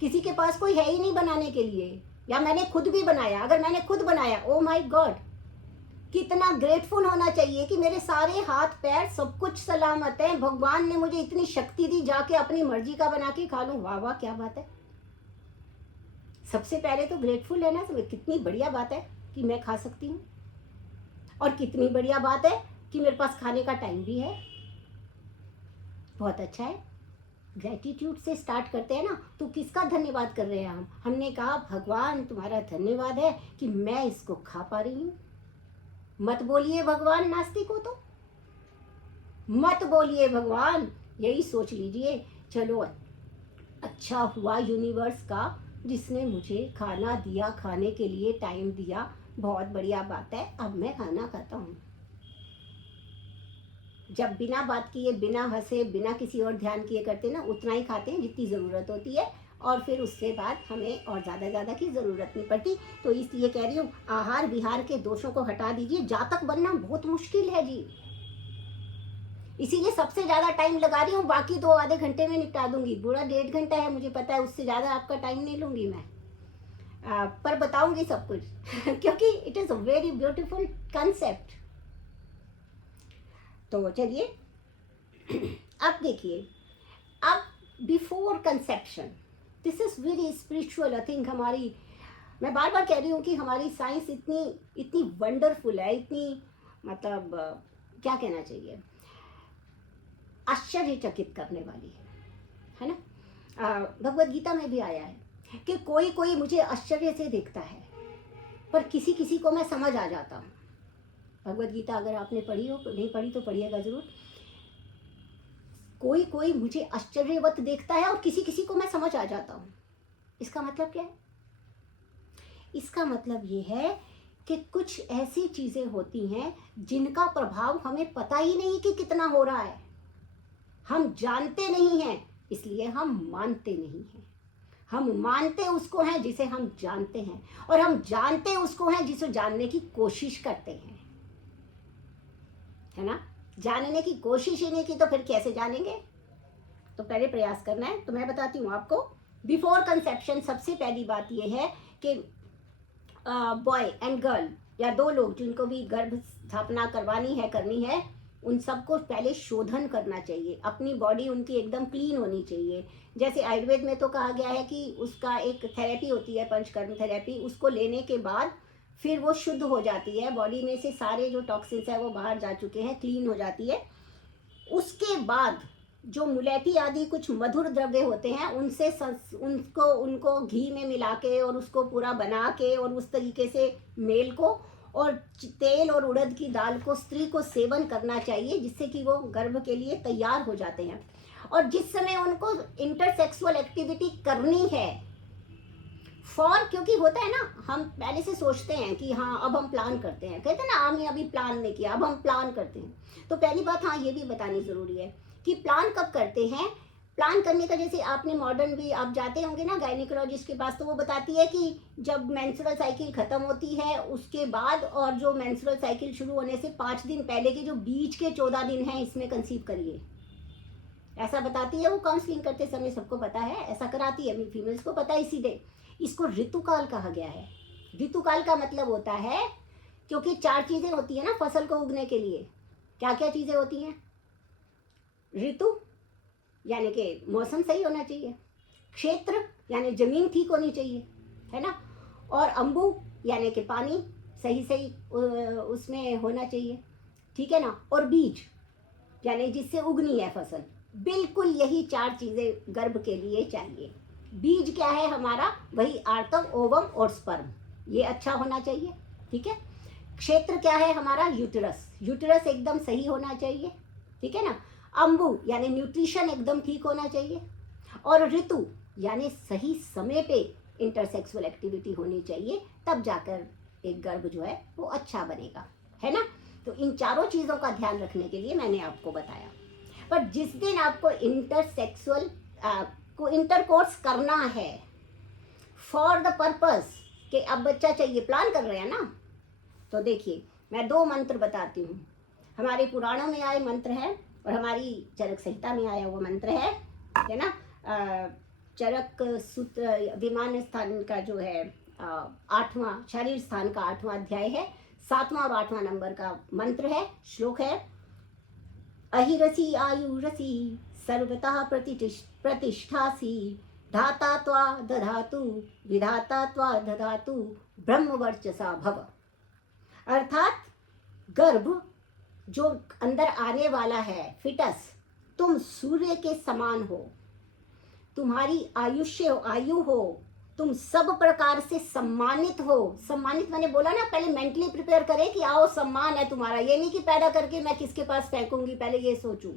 किसी के पास कोई है ही नहीं बनाने के लिए, या मैंने खुद भी बनाया। अगर मैंने खुद बनाया, ओ माय गॉड, कितना ग्रेटफुल होना चाहिए कि मेरे सारे हाथ पैर सब कुछ सलामत है, भगवान ने मुझे इतनी शक्ति दी, जाके अपनी मर्जी का बना के खा लूं। वाह वाह, क्या बात है। सबसे पहले तो ग्रेटफुल है ना, कितनी बढ़िया बात है कि मैं खा सकती हूँ, और कितनी बढ़िया बात है कि मेरे पास खाने का टाइम भी है। बहुत अच्छा है। ग्रेटिट्यूड से स्टार्ट करते हैं ना, तो किसका धन्यवाद कर रहे हैं हमने कहा भगवान तुम्हारा धन्यवाद है कि मैं इसको खा पा रही हूँ। मत बोलिए भगवान नास्तिक हो तो, मत बोलिए भगवान, यही सोच लीजिए चलो अच्छा हुआ यूनिवर्स का जिसने मुझे खाना दिया, खाने के लिए टाइम दिया, बहुत बढ़िया बात है, अब मैं खाना खाता हूँ। जब बिना बात किए, बिना हंसे, बिना किसी और ध्यान किए करते ना, उतना ही खाते हैं जितनी ज़रूरत होती है, और फिर उससे बाद हमें और ज़्यादा की ज़रूरत नहीं पड़ती। तो इसलिए कह रही हूँ, आहार विहार के दोषों को हटा दीजिए। जातक बनना बहुत मुश्किल है जी, इसीलिए सबसे ज़्यादा टाइम लगा रही हूँ, बाकी 2 आधे घंटे में निपटा दूंगी। पूरा 1.5 घंटा है, मुझे पता है, उससे ज़्यादा आपका टाइम नहीं लूँगी मैं, पर बताऊँगी सब कुछ क्योंकि it is a very beautiful concept. तो चलिए अब देखिए, अब before conception, this is very spiritual I think. हमारी, मैं बार बार कह रही हूँ कि हमारी साइंस इतनी वंडरफुल है, इतनी मतलब क्या कहना चाहिए, आश्चर्यचकित करने वाली है ना। भगवद गीता में भी आया है कि कोई कोई मुझे आश्चर्य से देखता है, पर किसी किसी को मैं समझ आ जाता हूँ। भगवद गीता अगर आपने पढ़ी हो, नहीं पढ़ी तो पढ़िएगा ज़रूर। कोई कोई मुझे आश्चर्यवत देखता है और किसी किसी को मैं समझ आ जाता हूँ। इसका मतलब क्या है? इसका मतलब ये है कि कुछ ऐसी चीज़ें होती हैं जिनका प्रभाव हमें पता ही नहीं कि कितना हो रहा है। हम जानते नहीं हैं, इसलिए हम मानते नहीं हैं। हम मानते उसको हैं जिसे हम जानते हैं, और हम जानते उसको हैं जिसे जानने की कोशिश करते हैं, है ना। जानने की कोशिश ही नहीं की तो फिर कैसे जानेंगे? तो पहले प्रयास करना है। तो मैं बताती हूँ आपको, बिफोर कंसेप्शन सबसे पहली बात यह है कि बॉय एंड गर्ल या दो लोग जिनको भी गर्भ स्थापना करवानी है करनी है, उन सबको पहले शोधन करना चाहिए। अपनी बॉडी उनकी एकदम क्लीन होनी चाहिए। जैसे आयुर्वेद में तो कहा गया है कि उसका एक थेरेपी होती है, पंचकर्म थेरेपी, उसको लेने के बाद फिर वो शुद्ध हो जाती है, बॉडी में से सारे जो टॉक्सिन्स है वो बाहर जा चुके हैं, क्लीन हो जाती है। उसके बाद जो मुलेठी आदि कुछ मधुर द्रव्य होते हैं उनसे उनको घी में मिला के और उसको पूरा बना के और उस तरीके से मेल को और तेल और उड़द की दाल को स्त्री को सेवन करना चाहिए, जिससे कि वो गर्भ के लिए तैयार हो जाते हैं। और जिस समय उनको इंटरसेक्सुअल एक्टिविटी करनी है क्योंकि होता है ना, हम पहले से सोचते हैं कि हाँ अब हम प्लान करते हैं, कहते हैं ना हमने अभी प्लान नहीं किया, अब हम प्लान करते हैं। तो पहली बात हाँ ये भी बतानी ज़रूरी है कि प्लान कब करते हैं। प्लान करने का जैसे आपने मॉडर्न भी आप जाते होंगे ना गायनिकोलॉजिस्ट के पास, तो वो बताती है कि जब मेंस्ट्रुअल साइकिल ख़त्म होती है उसके बाद और जो मेंस्ट्रुअल साइकिल शुरू होने से 5 दिन पहले के जो बीच के 14 दिन हैं इसमें कंसीव करिए, ऐसा बताती है वो। काउंसलिंग करते समय सबको पता है, ऐसा कराती है, फीमेल्स को पता है। इसीलिए इसको ऋतुकाल कहा गया है। ऋतुकाल का मतलब होता है, क्योंकि 4 चीज़ें होती है ना फसल को उगने के लिए। क्या क्या चीज़ें होती हैं? ऋतु यानी कि मौसम सही होना चाहिए, क्षेत्र यानी जमीन ठीक होनी चाहिए, है ना, और अंबु यानी कि पानी सही सही उसमें होना चाहिए, ठीक है ना, और बीज यानी जिससे उगनी है फसल। बिल्कुल यही 4 चीज़ें गर्भ के लिए चाहिए। बीज क्या है हमारा? वही आर्तव, ओवम और स्पर्म, ये अच्छा होना चाहिए, ठीक है। क्षेत्र क्या है हमारा? यूटेरस, यूटेरस एकदम सही होना चाहिए, ठीक है ना। अंबु यानी न्यूट्रिशन एकदम ठीक होना चाहिए, और ऋतु यानी सही समय पे इंटरसेक्सुअल एक्टिविटी होनी चाहिए, तब जाकर एक गर्भ जो है वो अच्छा बनेगा, है ना। तो इन चारों चीज़ों का ध्यान रखने के लिए मैंने आपको बताया। पर जिस दिन आपको इंटरकोर्स करना है फॉर द पर्पस कि अब बच्चा चाहिए, प्लान कर रहे हैं ना, तो देखिए मैं 2 मंत्र बताती हूँ। हमारे पुराणों में आए मंत्र हैं और हमारी चरक संहिता में आया हुआ मंत्र है ना। चरक सूत्र विमान स्थान का जो है 8वां शरीर स्थान का 8वां अध्याय है, 7वां और 8वां नंबर का मंत्र है, श्लोक है। अहिरसी आयुरसी सर्वतः प्रतिष्ठासी, धाता त्वा दधातु विधाता त्वा दधातु ब्रह्मवर्चसा भव। अर्थात गर्भ जो अंदर आने वाला है, फिटस, तुम सूर्य के समान हो, तुम्हारी आयु हो, तुम सब प्रकार से सम्मानित हो। सम्मानित मैंने बोला ना, पहले मेंटली प्रिपेयर करें कि आओ सम्मान है तुम्हारा, ये नहीं कि पैदा करके मैं किसके पास फेंकूंगी, पहले ये सोचूं।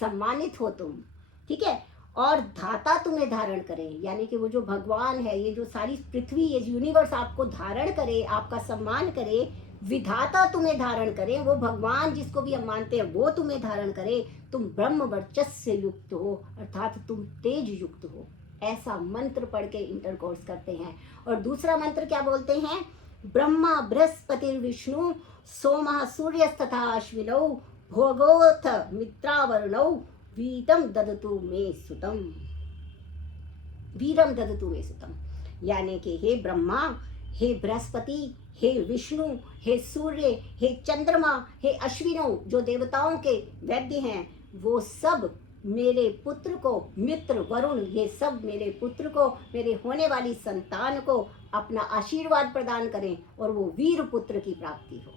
सम्मानित हो तुम, ठीक है। और धाता तुम्हें धारण करे, यानी कि वो जो भगवान है, ये जो सारी पृथ्वी, ये यूनिवर्स आपको धारण करे, आपका सम्मान करे। विधाता तुम्हें धारण करे, वो भगवान जिसको भी हम मानते हैं वो तुम्हें धारण करे। तुम ब्रह्म वर्चस्व से युक्त हो, अर्थात तुम तेज युक्त हो। ऐसा मंत्र पढ़ के इंटरकोर्स करते हैं। और दूसरा मंत्र क्या बोलते हैं? ब्रह्मा बृहस्पति विष्णु सोमः सूर्यस्तथा अश्विनौ भोगोथ मित्रावरणौ वीरम ददतु मे सुतम। वीरम ददतु मे सुतम यानी कि हे ब्रह्मा, हे बृहस्पति, हे विष्णु, हे सूर्य, हे चंद्रमा, हे अश्विनों, जो देवताओं के वैद्य हैं, वो सब मेरे पुत्र को, मित्र वरुण, ये सब मेरे पुत्र को, मेरे होने वाली संतान को अपना आशीर्वाद प्रदान करें और वो वीर पुत्र की प्राप्ति हो।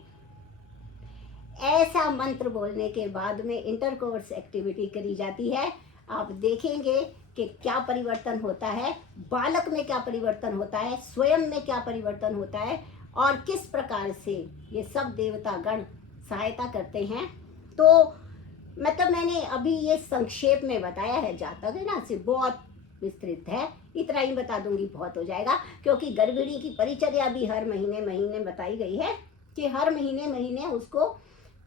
ऐसा मंत्र बोलने के बाद में इंटरकोर्स एक्टिविटी करी जाती है। आप देखेंगे कि क्या परिवर्तन होता है, बालक में क्या परिवर्तन होता है, स्वयं में क्या परिवर्तन होता है, और किस प्रकार से ये सब देवता गण सहायता करते हैं। तो मतलब मैंने अभी ये संक्षेप में बताया है, जहाँ तक है ना से बहुत विस्तृत है, इतना ही बता दूंगी बहुत हो जाएगा, क्योंकि गर्भिणी की परिचर्या भी हर महीने बताई गई है कि हर महीने उसको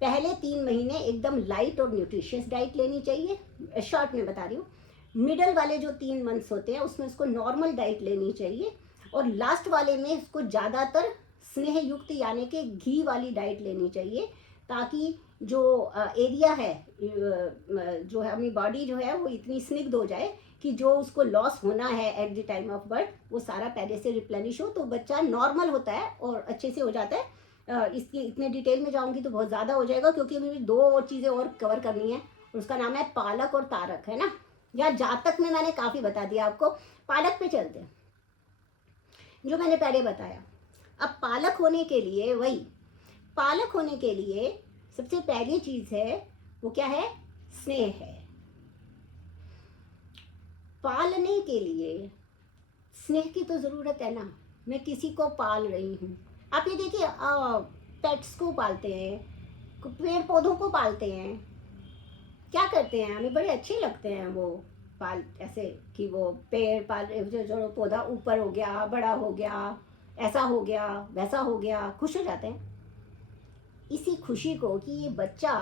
पहले 3 महीने एकदम लाइट और न्यूट्रिशियस डाइट लेनी चाहिए। शॉर्ट में बता रही हूँ, मिडल वाले जो 3 मंथ्स होते हैं उसमें उसको नॉर्मल डाइट लेनी चाहिए, और लास्ट वाले में उसको ज़्यादातर स्नेह युक्त यानी कि घी वाली डाइट लेनी चाहिए, ताकि जो एरिया है जो है अपनी बॉडी जो है वो इतनी स्निग्ध हो जाए कि जो उसको लॉस होना है at the time of birth वो सारा पहले से रिप्लेनिश हो, तो बच्चा नॉर्मल होता है और अच्छे से हो जाता है। इसकी इतने डिटेल में जाऊंगी तो बहुत ज़्यादा हो जाएगा, क्योंकि अभी 2 चीज़ें और कवर करनी है। उसका नाम है पालक और तारक, है ना। या जातक में मैंने काफ़ी बता दिया आपको, पालक पे चलते हैं जो मैंने पहले बताया। अब पालक होने के लिए पालक होने के लिए सबसे पहली चीज़ है वो क्या है, स्नेह है। पालने के लिए स्नेह की तो ज़रूरत है ना। मैं किसी को पाल रही हूँ, आप ये देखिए, पेट्स को पालते हैं, पेड़ पौधों को पालते हैं, क्या करते हैं, हमें बड़े अच्छे लगते हैं वो पाल, ऐसे कि वो पेड़ पाल, जो पौधा ऊपर हो गया, बड़ा हो गया, ऐसा हो गया, वैसा हो गया, खुश हो जाते हैं। इसी खुशी को कि ये बच्चा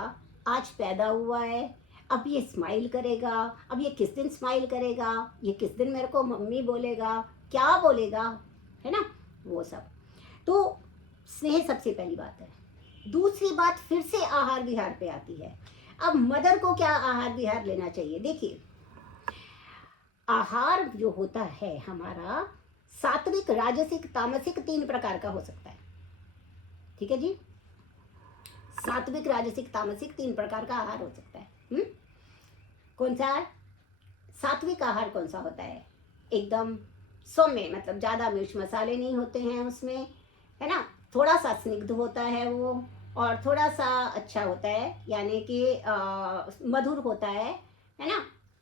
आज पैदा हुआ है, अब ये स्माइल करेगा, अब ये किस दिन स्माइल करेगा, ये किस दिन मेरे को मम्मी बोलेगा, क्या बोलेगा, है ना, वो सब। तो स्नेह सबसे पहली बात है। दूसरी बात फिर से आहार विहार पे आती है। अब मदर को क्या आहार विहार लेना चाहिए, देखिए आहार जो होता है हमारा सात्विक, राजसिक, तामसिक 3 प्रकार का हो सकता है, ठीक है जी। सात्विक, राजसिक, तामसिक 3 प्रकार का आहार हो सकता है। कौन सा सात्विक आहार कौन सा होता है, एकदम सौम्य, मतलब ज़्यादा मिर्च मसाले नहीं होते हैं उसमें, है ना, थोड़ा सा स्निग्ध होता है वो, और थोड़ा सा अच्छा होता है, यानी कि मधुर होता है ना,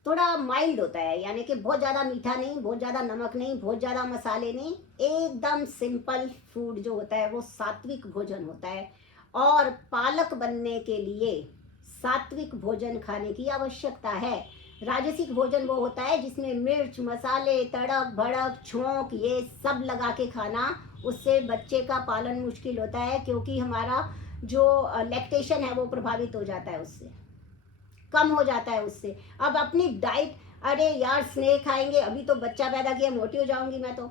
थोड़ा माइल्ड होता है, यानी कि बहुत ज़्यादा मीठा नहीं, बहुत ज़्यादा नमक नहीं, बहुत ज़्यादा मसाले नहीं, एकदम सिंपल फूड जो होता है वो सात्विक भोजन होता है। और पालक बनने के लिए सात्विक भोजन खाने की आवश्यकता है। राजसिक भोजन वो होता है जिसमें मिर्च, मसाले, तड़क भड़क, छोंक, ये सब लगा के खाना, उससे बच्चे का पालन मुश्किल होता है, क्योंकि हमारा जो लैक्टेशन है वो प्रभावित हो जाता है, उससे कम हो जाता है उससे। अब अपनी डाइट, अरे यार स्नेह खाएंगे, अभी तो बच्चा पैदा किया, मोटी हो जाऊंगी मैं, तो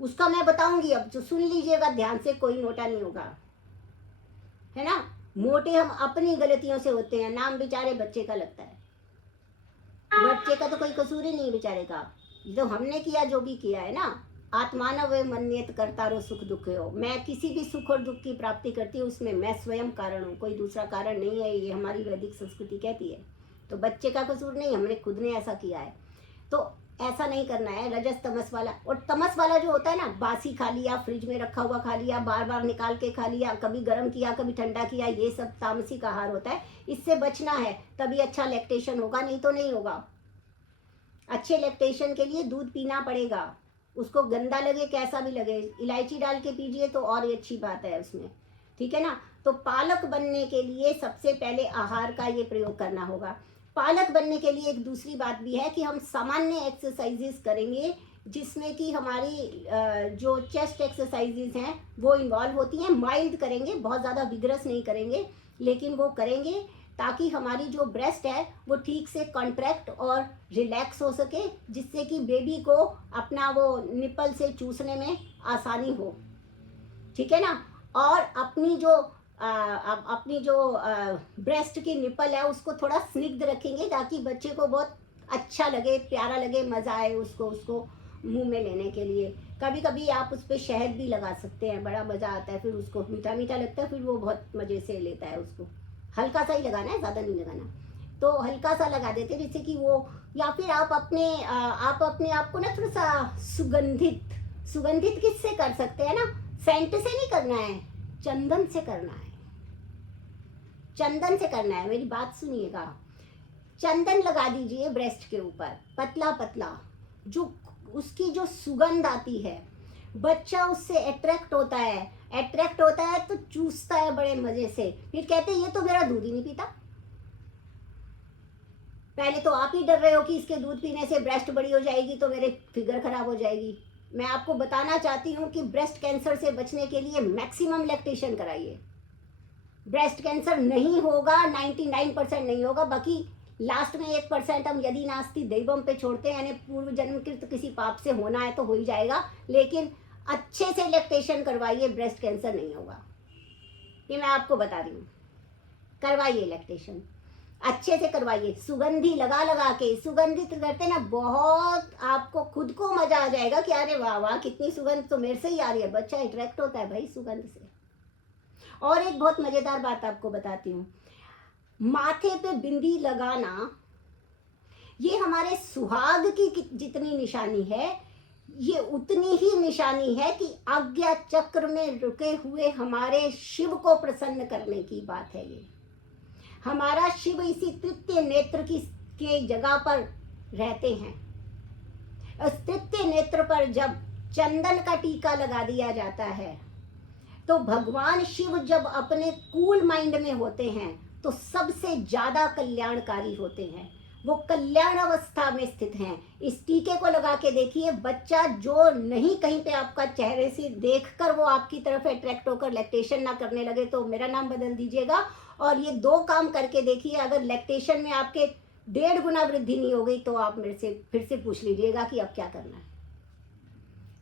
उसका मैं बताऊंगी, अब जो सुन लीजिएगा ध्यान से, कोई मोटा नहीं होगा, है ना। मोटे हम अपनी गलतियों से होते हैं, नाम बेचारे बच्चे का लगता है, बच्चे का तो कोई कसूर ही नहीं बेचारे का, जो हमने किया, जो भी किया है ना। आत्मानव मन्यत कर्तारो सुख दुख हो, मैं किसी भी सुख और दुख की प्राप्ति करती हूँ उसमें मैं स्वयं कारण हूँ, कोई दूसरा कारण नहीं है, ये हमारी वैदिक संस्कृति कहती है। तो बच्चे का कसूर नहीं, हमने खुद ने ऐसा किया है, तो ऐसा नहीं करना है। रजस तमस वाला, और तमस वाला जो होता है ना, बासी खा लिया, फ्रिज में रखा हुआ खा लिया, बार बार निकाल के खा लिया, कभी गर्म किया कभी ठंडा किया, ये सब तामसिक आहार होता है। इससे बचना है, तभी अच्छा लैक्टेशन होगा, नहीं तो नहीं होगा। अच्छे लैक्टेशन के लिए दूध पीना पड़ेगा, उसको गंदा लगे कैसा भी लगे, इलायची डाल के पीजिए तो और ही अच्छी बात है उसमें, ठीक है ना। तो पालक बनने के लिए सबसे पहले आहार का ये प्रयोग करना होगा। पालक बनने के लिए एक दूसरी बात भी है कि हम सामान्य एक्सरसाइजेस करेंगे, जिसमें कि हमारी जो चेस्ट एक्सरसाइजेस हैं वो इन्वॉल्व होती हैं। माइल्ड करेंगे, बहुत ज़्यादा विग्रस नहीं करेंगे, लेकिन वो करेंगे ताकि हमारी जो ब्रेस्ट है वो ठीक से कॉन्ट्रैक्ट और रिलैक्स हो सके, जिससे कि बेबी को अपना वो निपल से चूसने में आसानी हो, ठीक है ना। और अपनी जो ब्रेस्ट की निपल है उसको थोड़ा स्निग्ध रखेंगे, ताकि बच्चे को बहुत अच्छा लगे, प्यारा लगे, मज़ा आए उसको मुंह में लेने के लिए। कभी कभी आप उस पर शहद भी लगा सकते हैं, बड़ा मज़ा आता है, फिर उसको मीठा मीठा लगता है, फिर वो बहुत मज़े से लेता है उसको। हल्का सा ही लगाना है, ज़्यादा नहीं लगाना, तो हल्का सा लगा देते हैं, जिससे कि वो, या फिर आप अपने आप को ना थोड़ा सा सुगंधित किससे कर सकते हैं ना, सेंट से नहीं करना है, चंदन से करना है, चंदन से करना है, मेरी बात सुनिएगा। चंदन लगा दीजिए ब्रेस्ट के ऊपर, पतला पतला, जो उसकी जो सुगंध आती है, बच्चा उससे अट्रैक्ट होता है तो चूसता है बड़े मजे से, फिर कहते हैं ये तो मेरा दूध ही नहीं पीता। पहले तो आप ही डर रहे हो कि इसके दूध पीने से ब्रेस्ट बड़ी हो जाएगी तो मेरे फिगर खराब हो जाएगी। मैं आपको बताना चाहती हूँ कि ब्रेस्ट कैंसर से बचने के लिए मैक्सिमम लैक्टेशन कराइए। ब्रेस्ट कैंसर नहीं होगा, 99% नहीं होगा, बाकी लास्ट में 1% हम यदि नास्ति दैवम पे छोड़ते हैं, यानी पूर्व जन्मकृत किसी पाप से होना है तो हो ही जाएगा, लेकिन अच्छे से लैक्टेशन करवाइए, ब्रेस्ट कैंसर नहीं होगा। ये मैं आपको बता रही हूँ। करवाइए लैक्टेशन, अच्छे से करवाइए, सुगंधी लगा लगा के, सुगंधित करते ना, बहुत आपको खुद को मजा आ जाएगा कि अरे वाह वाह कितनी सुगंध तो मेरे से ही आ रही है। बच्चा अट्रैक्ट होता है भाई सुगंध से। और एक बहुत मजेदार बात आपको बताती हूँ, माथे पे बिंदी लगाना ये हमारे सुहाग की जितनी निशानी है, ये उतनी ही निशानी है कि आज्ञा चक्र में रुके हुए हमारे शिव को प्रसन्न करने की बात है। ये हमारा शिव इसी तृतीय नेत्र की के जगह पर रहते हैं। उस तृतीय नेत्र पर जब चंदन का टीका लगा दिया जाता है तो भगवान शिव जब अपने कूल माइंड में होते हैं तो सबसे ज्यादा कल्याणकारी होते हैं। वो कल्याण अवस्था में स्थित हैं। इस टीके को लगा के देखिए, बच्चा जो नहीं कहीं पे आपका चेहरे से देखकर वो आपकी तरफ अट्रैक्ट होकर लैक्टेशन ना करने लगे तो मेरा नाम बदल दीजिएगा। और ये 2 काम करके देखिए, अगर लैक्टेशन में आपके 1.5 गुना वृद्धि नहीं हो गई तो आप मेरे से फिर से पूछ लीजिएगा कि अब क्या करना है।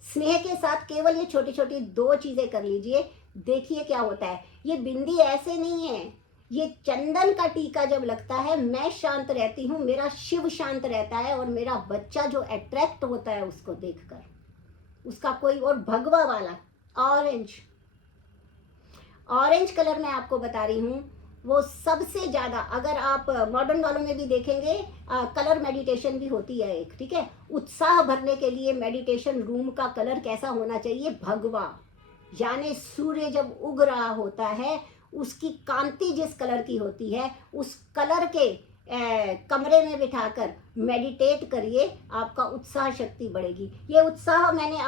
स्नेह के साथ केवल ये छोटी छोटी 2 चीजें कर लीजिए, देखिए क्या होता है। ये बिंदी ऐसे नहीं है, ये चंदन का टीका जब लगता है मैं शांत रहती हूँ, मेरा शिव शांत रहता है और मेरा बच्चा जो अट्रैक्ट होता है उसको देखकर, उसका कोई और भगवा वाला ऑरेंज कलर मैं आपको बता रही हूँ, वो सबसे ज्यादा, अगर आप मॉडर्न वालों में भी देखेंगे कलर मेडिटेशन भी होती है एक, ठीक है। उत्साह भरने के लिए मेडिटेशन रूम का कलर कैसा होना चाहिए, भगवा, यानी सूर्य जब उग रहा होता है उसकी कांति जिस कलर की होती है उस कलर के कमरे में बिठाकर मेडिटेट करिए, आपका उत्साह शक्ति बढ़ेगी। ये उत्साह मैंने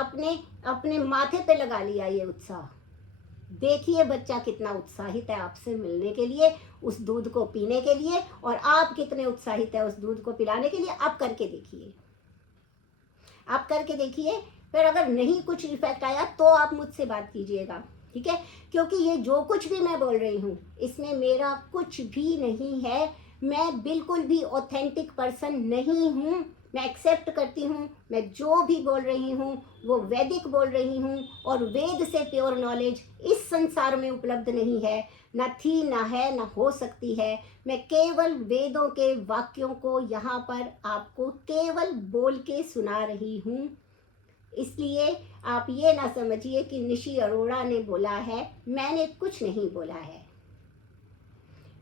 अपने माथे पे लगा लिया। ये उत्साह देखिए बच्चा कितना उत्साहित है आपसे मिलने के लिए, उस दूध को पीने के लिए, और आप कितने उत्साहित है उस दूध को पिलाने के लिए। आप करके देखिए, आप करके देखिए। फिर अगर नहीं कुछ इफेक्ट आया तो आप मुझसे बात कीजिएगा, ठीक है। क्योंकि ये जो कुछ भी मैं बोल रही हूँ इसमें मेरा कुछ भी नहीं है, मैं बिल्कुल भी ऑथेंटिक पर्सन नहीं हूँ। मैं एक्सेप्ट करती हूँ, मैं जो भी बोल रही हूँ वो वैदिक बोल रही हूँ, और वेद से प्योर नॉलेज इस संसार में उपलब्ध नहीं है, ना थी, ना है, ना हो सकती है। मैं केवल वेदों के वाक्यों को यहाँ पर आपको केवल बोल के सुना रही हूँ। इसलिए आप ये ना समझिए कि निशी अरोड़ा ने बोला है, मैंने कुछ नहीं बोला है।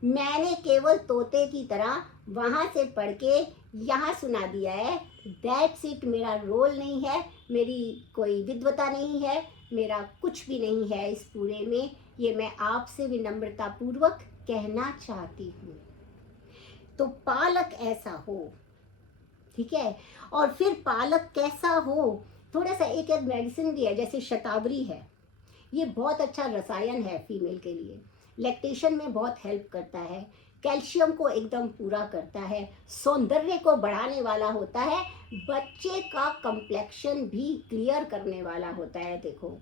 मैंने केवल तोते की तरह वहां से पढ़ के यहाँ सुना दिया है, दैट्स इट। मेरा रोल नहीं है, मेरी कोई विद्वता नहीं है, मेरा कुछ भी नहीं है इस पूरे में। ये मैं आपसे विनम्रता पूर्वक कहना चाहती हूँ। तो पालक ऐसा हो, ठीक है। और फिर पालक कैसा हो, थोड़ा सा एक मेडिसिन भी है, जैसे शतावरी है, ये बहुत अच्छा रसायन है फीमेल के लिए, लैक्टेशन में बहुत हेल्प करता है, कैल्शियम को एकदम पूरा करता है, सौंदर्य को बढ़ाने वाला होता है, बच्चे का कंप्लेक्शन भी क्लियर करने वाला होता है। देखो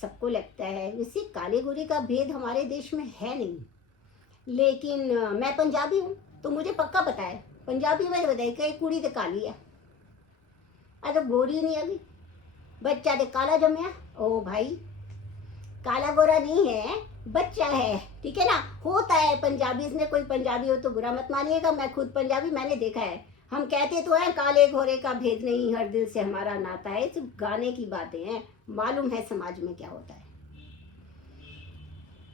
सबको लगता है वैसे काले गोरे का भेद हमारे देश में है नहीं, लेकिन मैं पंजाबी हूँ तो मुझे पक्का पता है, पंजाबी में बताइए कि कुड़ी तो काली है, तो गोरी नहीं अभी, बच्चा तो काला जमया। ओ भाई काला गोरा नहीं है, बच्चा है, ठीक है ना। होता है पंजाबी में, कोई पंजाबी हो तो बुरा मत मानिएगा, मैं खुद पंजाबी, मैंने देखा है। हम कहते तो हैं काले घोरे का भेद नहीं, हर दिल से हमारा नाता है, सिर्फ गाने की बातें हैं, मालूम है समाज में क्या होता है।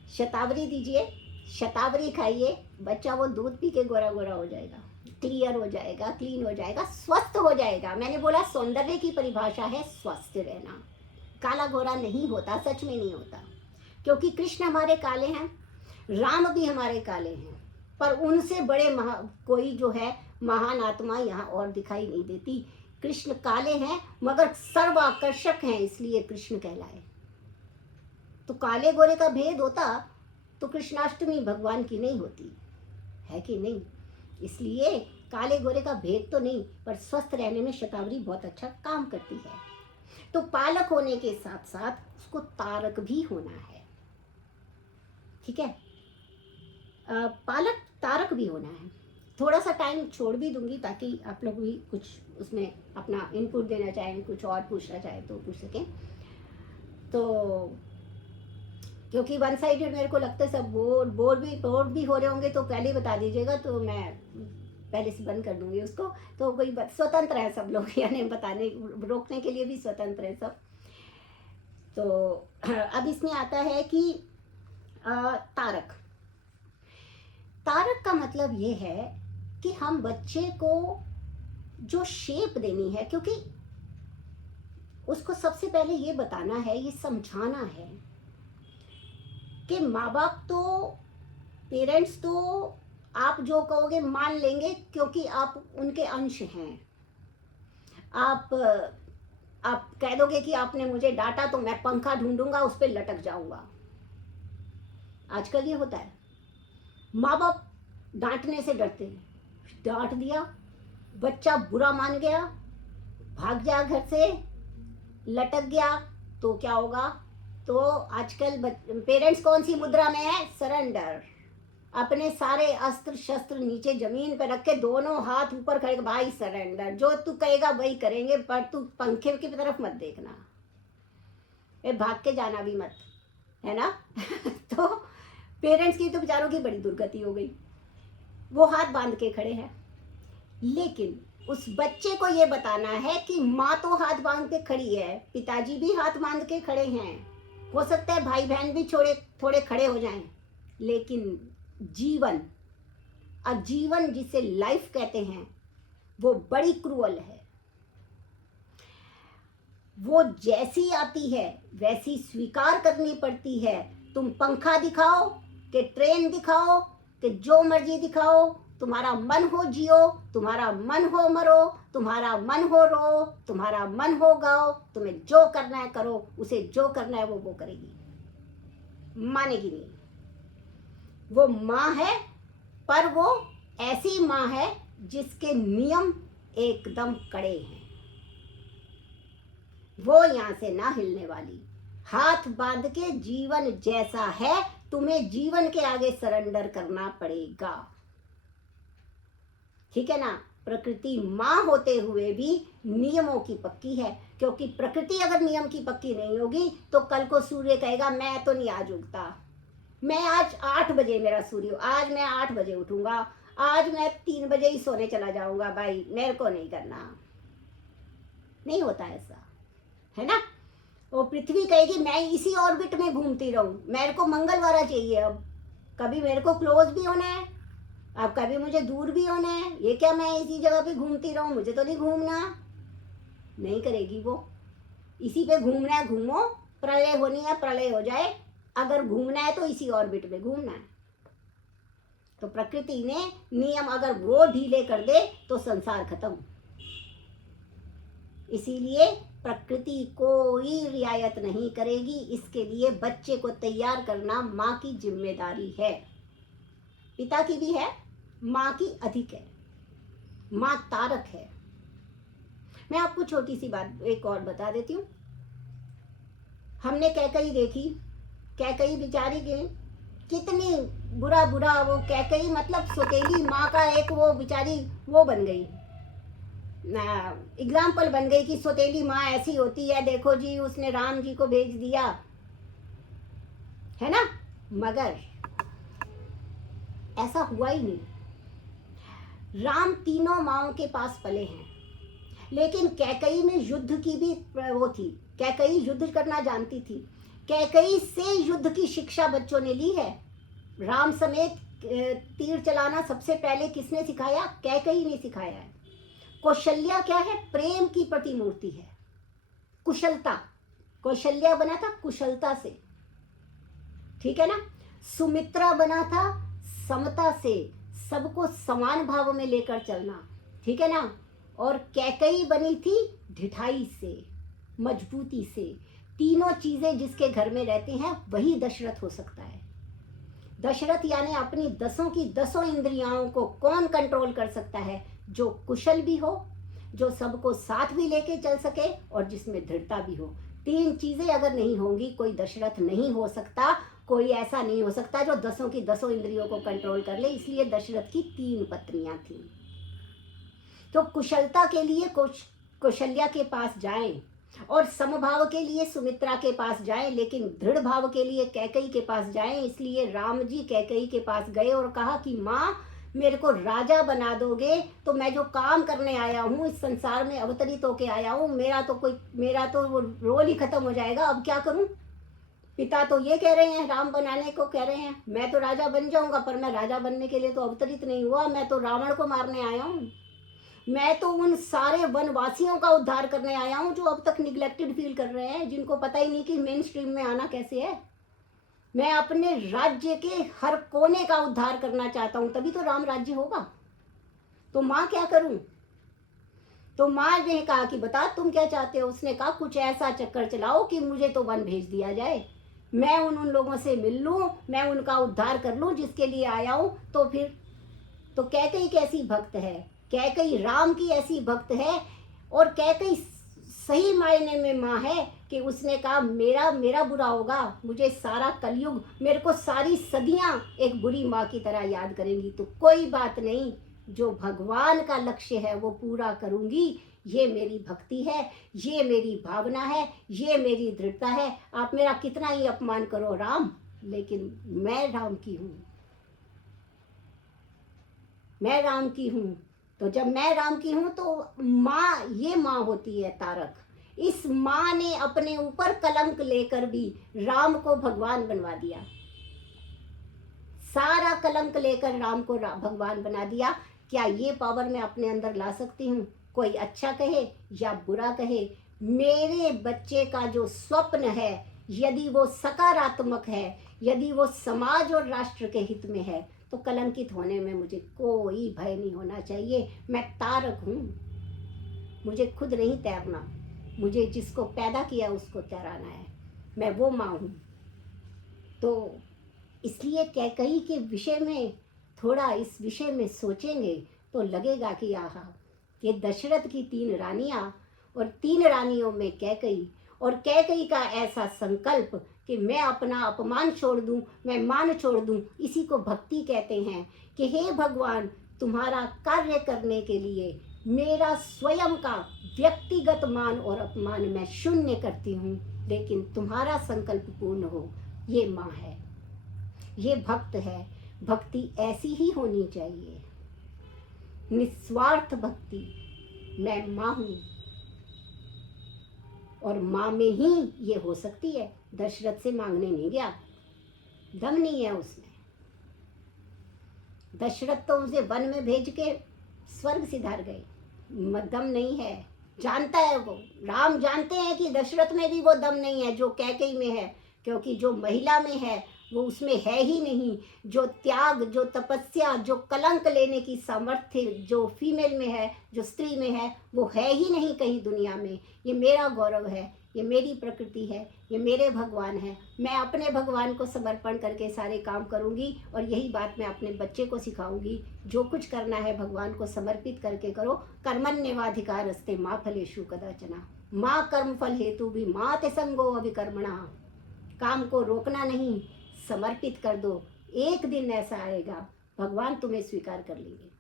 शतावरी दीजिए, शतावरी खाइए, बच्चा वो दूध पी के गोरा गोरा हो जाएगा, क्लियर हो जाएगा, क्लीन हो जाएगा, स्वस्थ हो जाएगा। मैंने बोला सौंदर्य की परिभाषा है स्वस्थ रहना, काला गोरा नहीं होता, सच में नहीं होता, क्योंकि कृष्ण हमारे काले हैं, राम भी हमारे काले हैं, पर उनसे बड़े कोई जो है महान आत्मा यहाँ और दिखाई नहीं देती। कृष्ण काले हैं मगर सर्वाकर्षक हैं, इसलिए कृष्ण कहलाए। तो काले गोरे का भेद होता तो कृष्णाष्टमी भगवान की नहीं होती, है कि नहीं। इसलिए काले गोरे का भेद तो नहीं, पर स्वस्थ रहने में शतावरी बहुत अच्छा काम करती है। तो पालक होने के साथ साथ उसको तारक भी होना है, ठीक है। पालक तारक भी होना है। थोड़ा सा टाइम छोड़ भी दूंगी ताकि आप लोग भी कुछ उसमें अपना इनपुट देना चाहें, कुछ और पूछना चाहें तो पूछ सकें। तो क्योंकि वन साइडेड मेरे को लगता है सब बोर भी हो रहे होंगे, तो पहले ही बता दीजिएगा तो मैं पहले से बंद कर दूंगी उसको। तो कोई स्वतंत्र है सब लोग, यानी बताने रोकने के लिए भी स्वतंत्र है सब। तो अब इसमें आता है कि तारक। तारक का मतलब ये है कि हम बच्चे को जो शेप देनी है, क्योंकि उसको सबसे पहले ये बताना है, ये समझाना है कि माँ बाप तो, पेरेंट्स तो आप जो कहोगे मान लेंगे, क्योंकि आप उनके अंश हैं। आप कह दोगे कि आपने मुझे डांटा तो मैं पंखा ढूंढूंगा, उस पर लटक जाऊंगा। आजकल ये होता है, माँ बाप डांटने से डरते हैं। डांट दिया, बच्चा बुरा मान गया, भाग गया घर से, लटक गया, तो क्या होगा? तो आजकल पेरेंट्स कौन सी मुद्रा में है? सरेंडर। अपने सारे अस्त्र शस्त्र नीचे जमीन पर रख के दोनों हाथ ऊपर खड़े, भाई सरेंडर, जो तू कहेगा वही करेंगे, पर तू पंखे की तरफ मत देखना, ये भाग के जाना भी मत, है ना? तो पेरेंट्स की तो बेचारों की बड़ी दुर्गति हो गई, वो हाथ बांध के खड़े हैं। लेकिन उस बच्चे को ये बताना है कि माँ तो हाथ बांध के खड़ी है, पिताजी भी हाथ बांध के खड़े हैं, हो सकता है भाई बहन भी थोड़े खड़े हो जाएं, लेकिन जीवन, आजीवन जिसे लाइफ कहते हैं, वो बड़ी क्रूअल है। वो जैसी आती है वैसी स्वीकार करनी पड़ती है। तुम पंखा दिखाओ कि ट्रेन दिखाओ कि जो मर्जी दिखाओ, तुम्हारा मन हो जियो, तुम्हारा मन हो मरो, तुम्हारा मन हो रो, तुम्हारा मन हो गाओ, तुम्हें जो करना है करो, उसे जो करना है वो करेगी, मानेगी नहीं। वो माँ है, पर वो ऐसी माँ है जिसके नियम एकदम कड़े हैं, वो यहाँ से ना हिलने वाली। हाथ बांध के जीवन जैसा है, तुम्हें जीवन के आगे सरेंडर करना पड़ेगा, ठीक है ना? प्रकृति माँ होते हुए भी नियमों की पक्की है, क्योंकि प्रकृति अगर नियम की पक्की नहीं होगी तो कल को सूर्य कहेगा मैं तो नहीं आज उगता, मैं आज 8 बजे मेरा सूर्य, आज मैं 8 बजे उठूंगा, आज मैं 3 बजे ही सोने चला जाऊंगा, भाई मेरे को नहीं करना। नहीं होता ऐसा, है ना? वो पृथ्वी कहेगी मैं इसी ऑर्बिट में घूमती रहूं, मेरे को मंगलवार चाहिए, अब कभी मेरे को क्लोज भी होना है, अब कभी मुझे दूर भी होना है, ये क्या मैं इसी जगह पे घूमती रहूं, मुझे तो नहीं घूमना। नहीं करेगी वो, इसी पे घूमना है घूमो, प्रलय होनी है प्रलय हो जाए, अगर घूमना है तो इसी ऑर्बिट में घूमना है। तो प्रकृति ने नियम अगर वो ढीले कर दे तो संसार खत्म। इसीलिए प्रकृति कोई रियायत नहीं करेगी, इसके लिए बच्चे को तैयार करना माँ की जिम्मेदारी है, पिता की भी है, माँ की अधिक है। माँ तारक है। मैं आपको छोटी सी बात एक और बता देती हूँ। हमने कैकई देखी, कैकई बेचारी के कितनी बुरा वो कैकई मतलब सौतेली माँ का एक वो बेचारी वो बन गई, एग्जाम्पल बन गई कि सौतेली माँ ऐसी होती है, देखो जी उसने राम जी को भेज दिया, है ना? मगर ऐसा हुआ ही नहीं। राम तीनों माँओं के पास पले हैं, लेकिन कैकई में युद्ध की भी वो थी, कैकई युद्ध करना जानती थी, कैकई से युद्ध की शिक्षा बच्चों ने ली है। राम समेत तीर चलाना सबसे पहले किसने सिखाया? कैकई ने सिखाया है। कौशल्या क्या है? प्रेम की प्रतिमूर्ति है, कुशलता, कौशल्या बना था कुशलता से, ठीक है ना? सुमित्रा बना था समता से, सबको समान भाव में लेकर चलना, ठीक है ना? और कैकई बनी थी ढिठाई से, मजबूती से। तीनों चीजें जिसके घर में रहती हैं वही दशरथ हो सकता है। दशरथ यानी अपनी 10 की 10 इंद्रियाओं को कौन कंट्रोल कर सकता है? जो कुशल भी हो, जो सबको साथ भी लेके चल सके, और जिसमें दृढ़ता भी हो। 3 चीजें अगर नहीं होंगी कोई दशरथ नहीं हो सकता, कोई ऐसा नहीं हो सकता जो 10 की 10 इंद्रियों को कंट्रोल कर ले। इसलिए दशरथ की 3 पत्नियां थीं। तो कुशलता के लिए कौशल्या के पास जाएं, और समभाव के लिए सुमित्रा के पास जाएं, लेकिन दृढ़ भाव के लिए कैकेयी के पास जाएं। इसलिए राम जी कैकेयी के पास गए और कहा कि माँ, मेरे को राजा बना दोगे तो मैं जो काम करने आया हूँ, इस संसार में अवतरित होके आया हूँ, मेरा तो वो रोल ही खत्म हो जाएगा, अब क्या करूँ। पिता तो ये कह रहे हैं, राम बनाने को कह रहे हैं, मैं तो राजा बन जाऊंगा, पर मैं राजा बनने के लिए तो अवतरित नहीं हुआ, मैं तो रावण को मारने आया हूँ। मैं तो उन सारे वनवासियों का उद्धार करने आया हूँ जो अब तक निग्लेक्टेड फील कर रहे हैं, जिनको पता ही नहीं कि मेन स्ट्रीम में आना कैसे है। मैं अपने राज्य के हर कोने का उद्धार करना चाहता हूँ, तभी तो राम राज्य होगा। तो माँ क्या करूं। तो माँ ने कहा कि बता तुम क्या चाहते हो। उसने कहा कुछ ऐसा चक्कर चलाओ कि मुझे तो वन भेज दिया जाए, मैं उन लोगों से मिल लूँ, मैं उनका उद्धार कर लूँ जिसके लिए आया हूँ। तो फिर तो कैकेयी कैसी भक्त है, कैकेयी राम की ऐसी भक्त है, और कैकेयी सही मायने में माँ है कि उसने कहा मेरा बुरा होगा, मुझे सारा कलयुग, मेरे को सारी सदियां एक बुरी माँ की तरह याद करेंगी, तो कोई बात नहीं, जो भगवान का लक्ष्य है वो पूरा करूंगी। ये मेरी भक्ति है, ये मेरी भावना है, ये मेरी दृढ़ता है। आप मेरा कितना ही अपमान करो राम, लेकिन मैं राम की हूँ, मैं राम की हूँ। तो जब मैं राम की हूँ तो माँ, ये माँ होती है तारक। इस माँ ने अपने ऊपर कलंक लेकर भी राम को भगवान बनवा दिया, सारा कलंक लेकर राम को भगवान बना दिया। क्या ये पावर मैं अपने अंदर ला सकती हूँ? कोई अच्छा कहे या बुरा कहे, मेरे बच्चे का जो स्वप्न है, यदि वो सकारात्मक है, यदि वो समाज और राष्ट्र के हित में है, तो कलंकित होने में मुझे कोई भय नहीं होना चाहिए। मैं तारक हूँ, मुझे खुद नहीं तैरना, मुझे जिसको पैदा किया उसको तैराना है, मैं वो माँ हूँ। तो इसलिए कैकेयी के विषय में थोड़ा इस विषय में सोचेंगे तो लगेगा कि आहा, ये दशरथ की 3 रानियाँ और 3 रानियों में कैकेयी, और कैकेयी का ऐसा संकल्प कि मैं अपना अपमान छोड़ दूं, मैं मान छोड़ दूं, इसी को भक्ति कहते हैं। कि हे भगवान, तुम्हारा कार्य करने के लिए मेरा स्वयं का व्यक्तिगत मान और अपमान मैं शून्य करती हूँ, लेकिन तुम्हारा संकल्प पूर्ण हो। ये माँ है, ये भक्त है। भक्ति ऐसी ही होनी चाहिए, निस्वार्थ भक्ति। मैं माँ हूँ और माँ में ही ये हो सकती है। दशरथ से मांगने नहीं गया, दम नहीं है उसमें। दशरथ तो उसे वन में भेज के स्वर्ग सिधार गए, दम नहीं है। जानता है वो, राम जानते हैं कि दशरथ में भी वो दम नहीं है जो कैकेयी में है, क्योंकि जो महिला में है वो उसमें है ही नहीं। जो त्याग, जो तपस्या, जो कलंक लेने की सामर्थ्य जो फीमेल में है, जो स्त्री में है, वो है ही नहीं कहीं दुनिया में। ये मेरा गौरव है, ये मेरी प्रकृति है, ये मेरे भगवान है। मैं अपने भगवान को समर्पण करके सारे काम करूँगी, और यही बात मैं अपने बच्चे को सिखाऊंगी। जो कुछ करना है भगवान को समर्पित करके करो। कर्मण्येवाधिकारस्ते मा फलेषु कदाचन माँ कर्म फल हेतु भी माँ ते संगो अभिकर्मणा। काम को रोकना नहीं, समर्पित कर दो। एक दिन ऐसा आएगा भगवान तुम्हें स्वीकार कर लेंगे।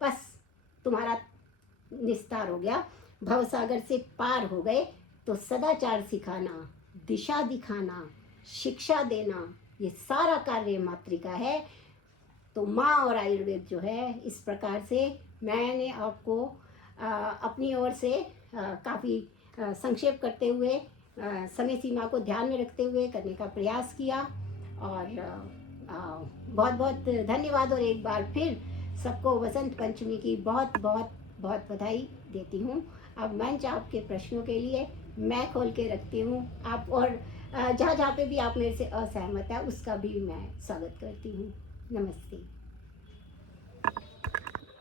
बस तुम्हारा निस्तार हो गया, भवसागर से पार हो गए। तो सदाचार सिखाना, दिशा दिखाना, शिक्षा देना, ये सारा कार्य मातृका है। तो माँ और आयुर्वेद जो है, इस प्रकार से मैंने आपको अपनी ओर से काफ़ी संक्षेप करते हुए, समय सीमा को ध्यान में रखते हुए करने का प्रयास किया। और बहुत बहुत धन्यवाद, और एक बार फिर सबको वसंत पंचमी की बहुत बहुत बहुत बधाई देती हूँ। अब मंच आपके प्रश्नों के लिए मैं खोल के रखती हूँ। आप और जहाँ जहाँ पे भी आप मेरे से असहमत है उसका भी मैं स्वागत करती हूँ। नमस्ते।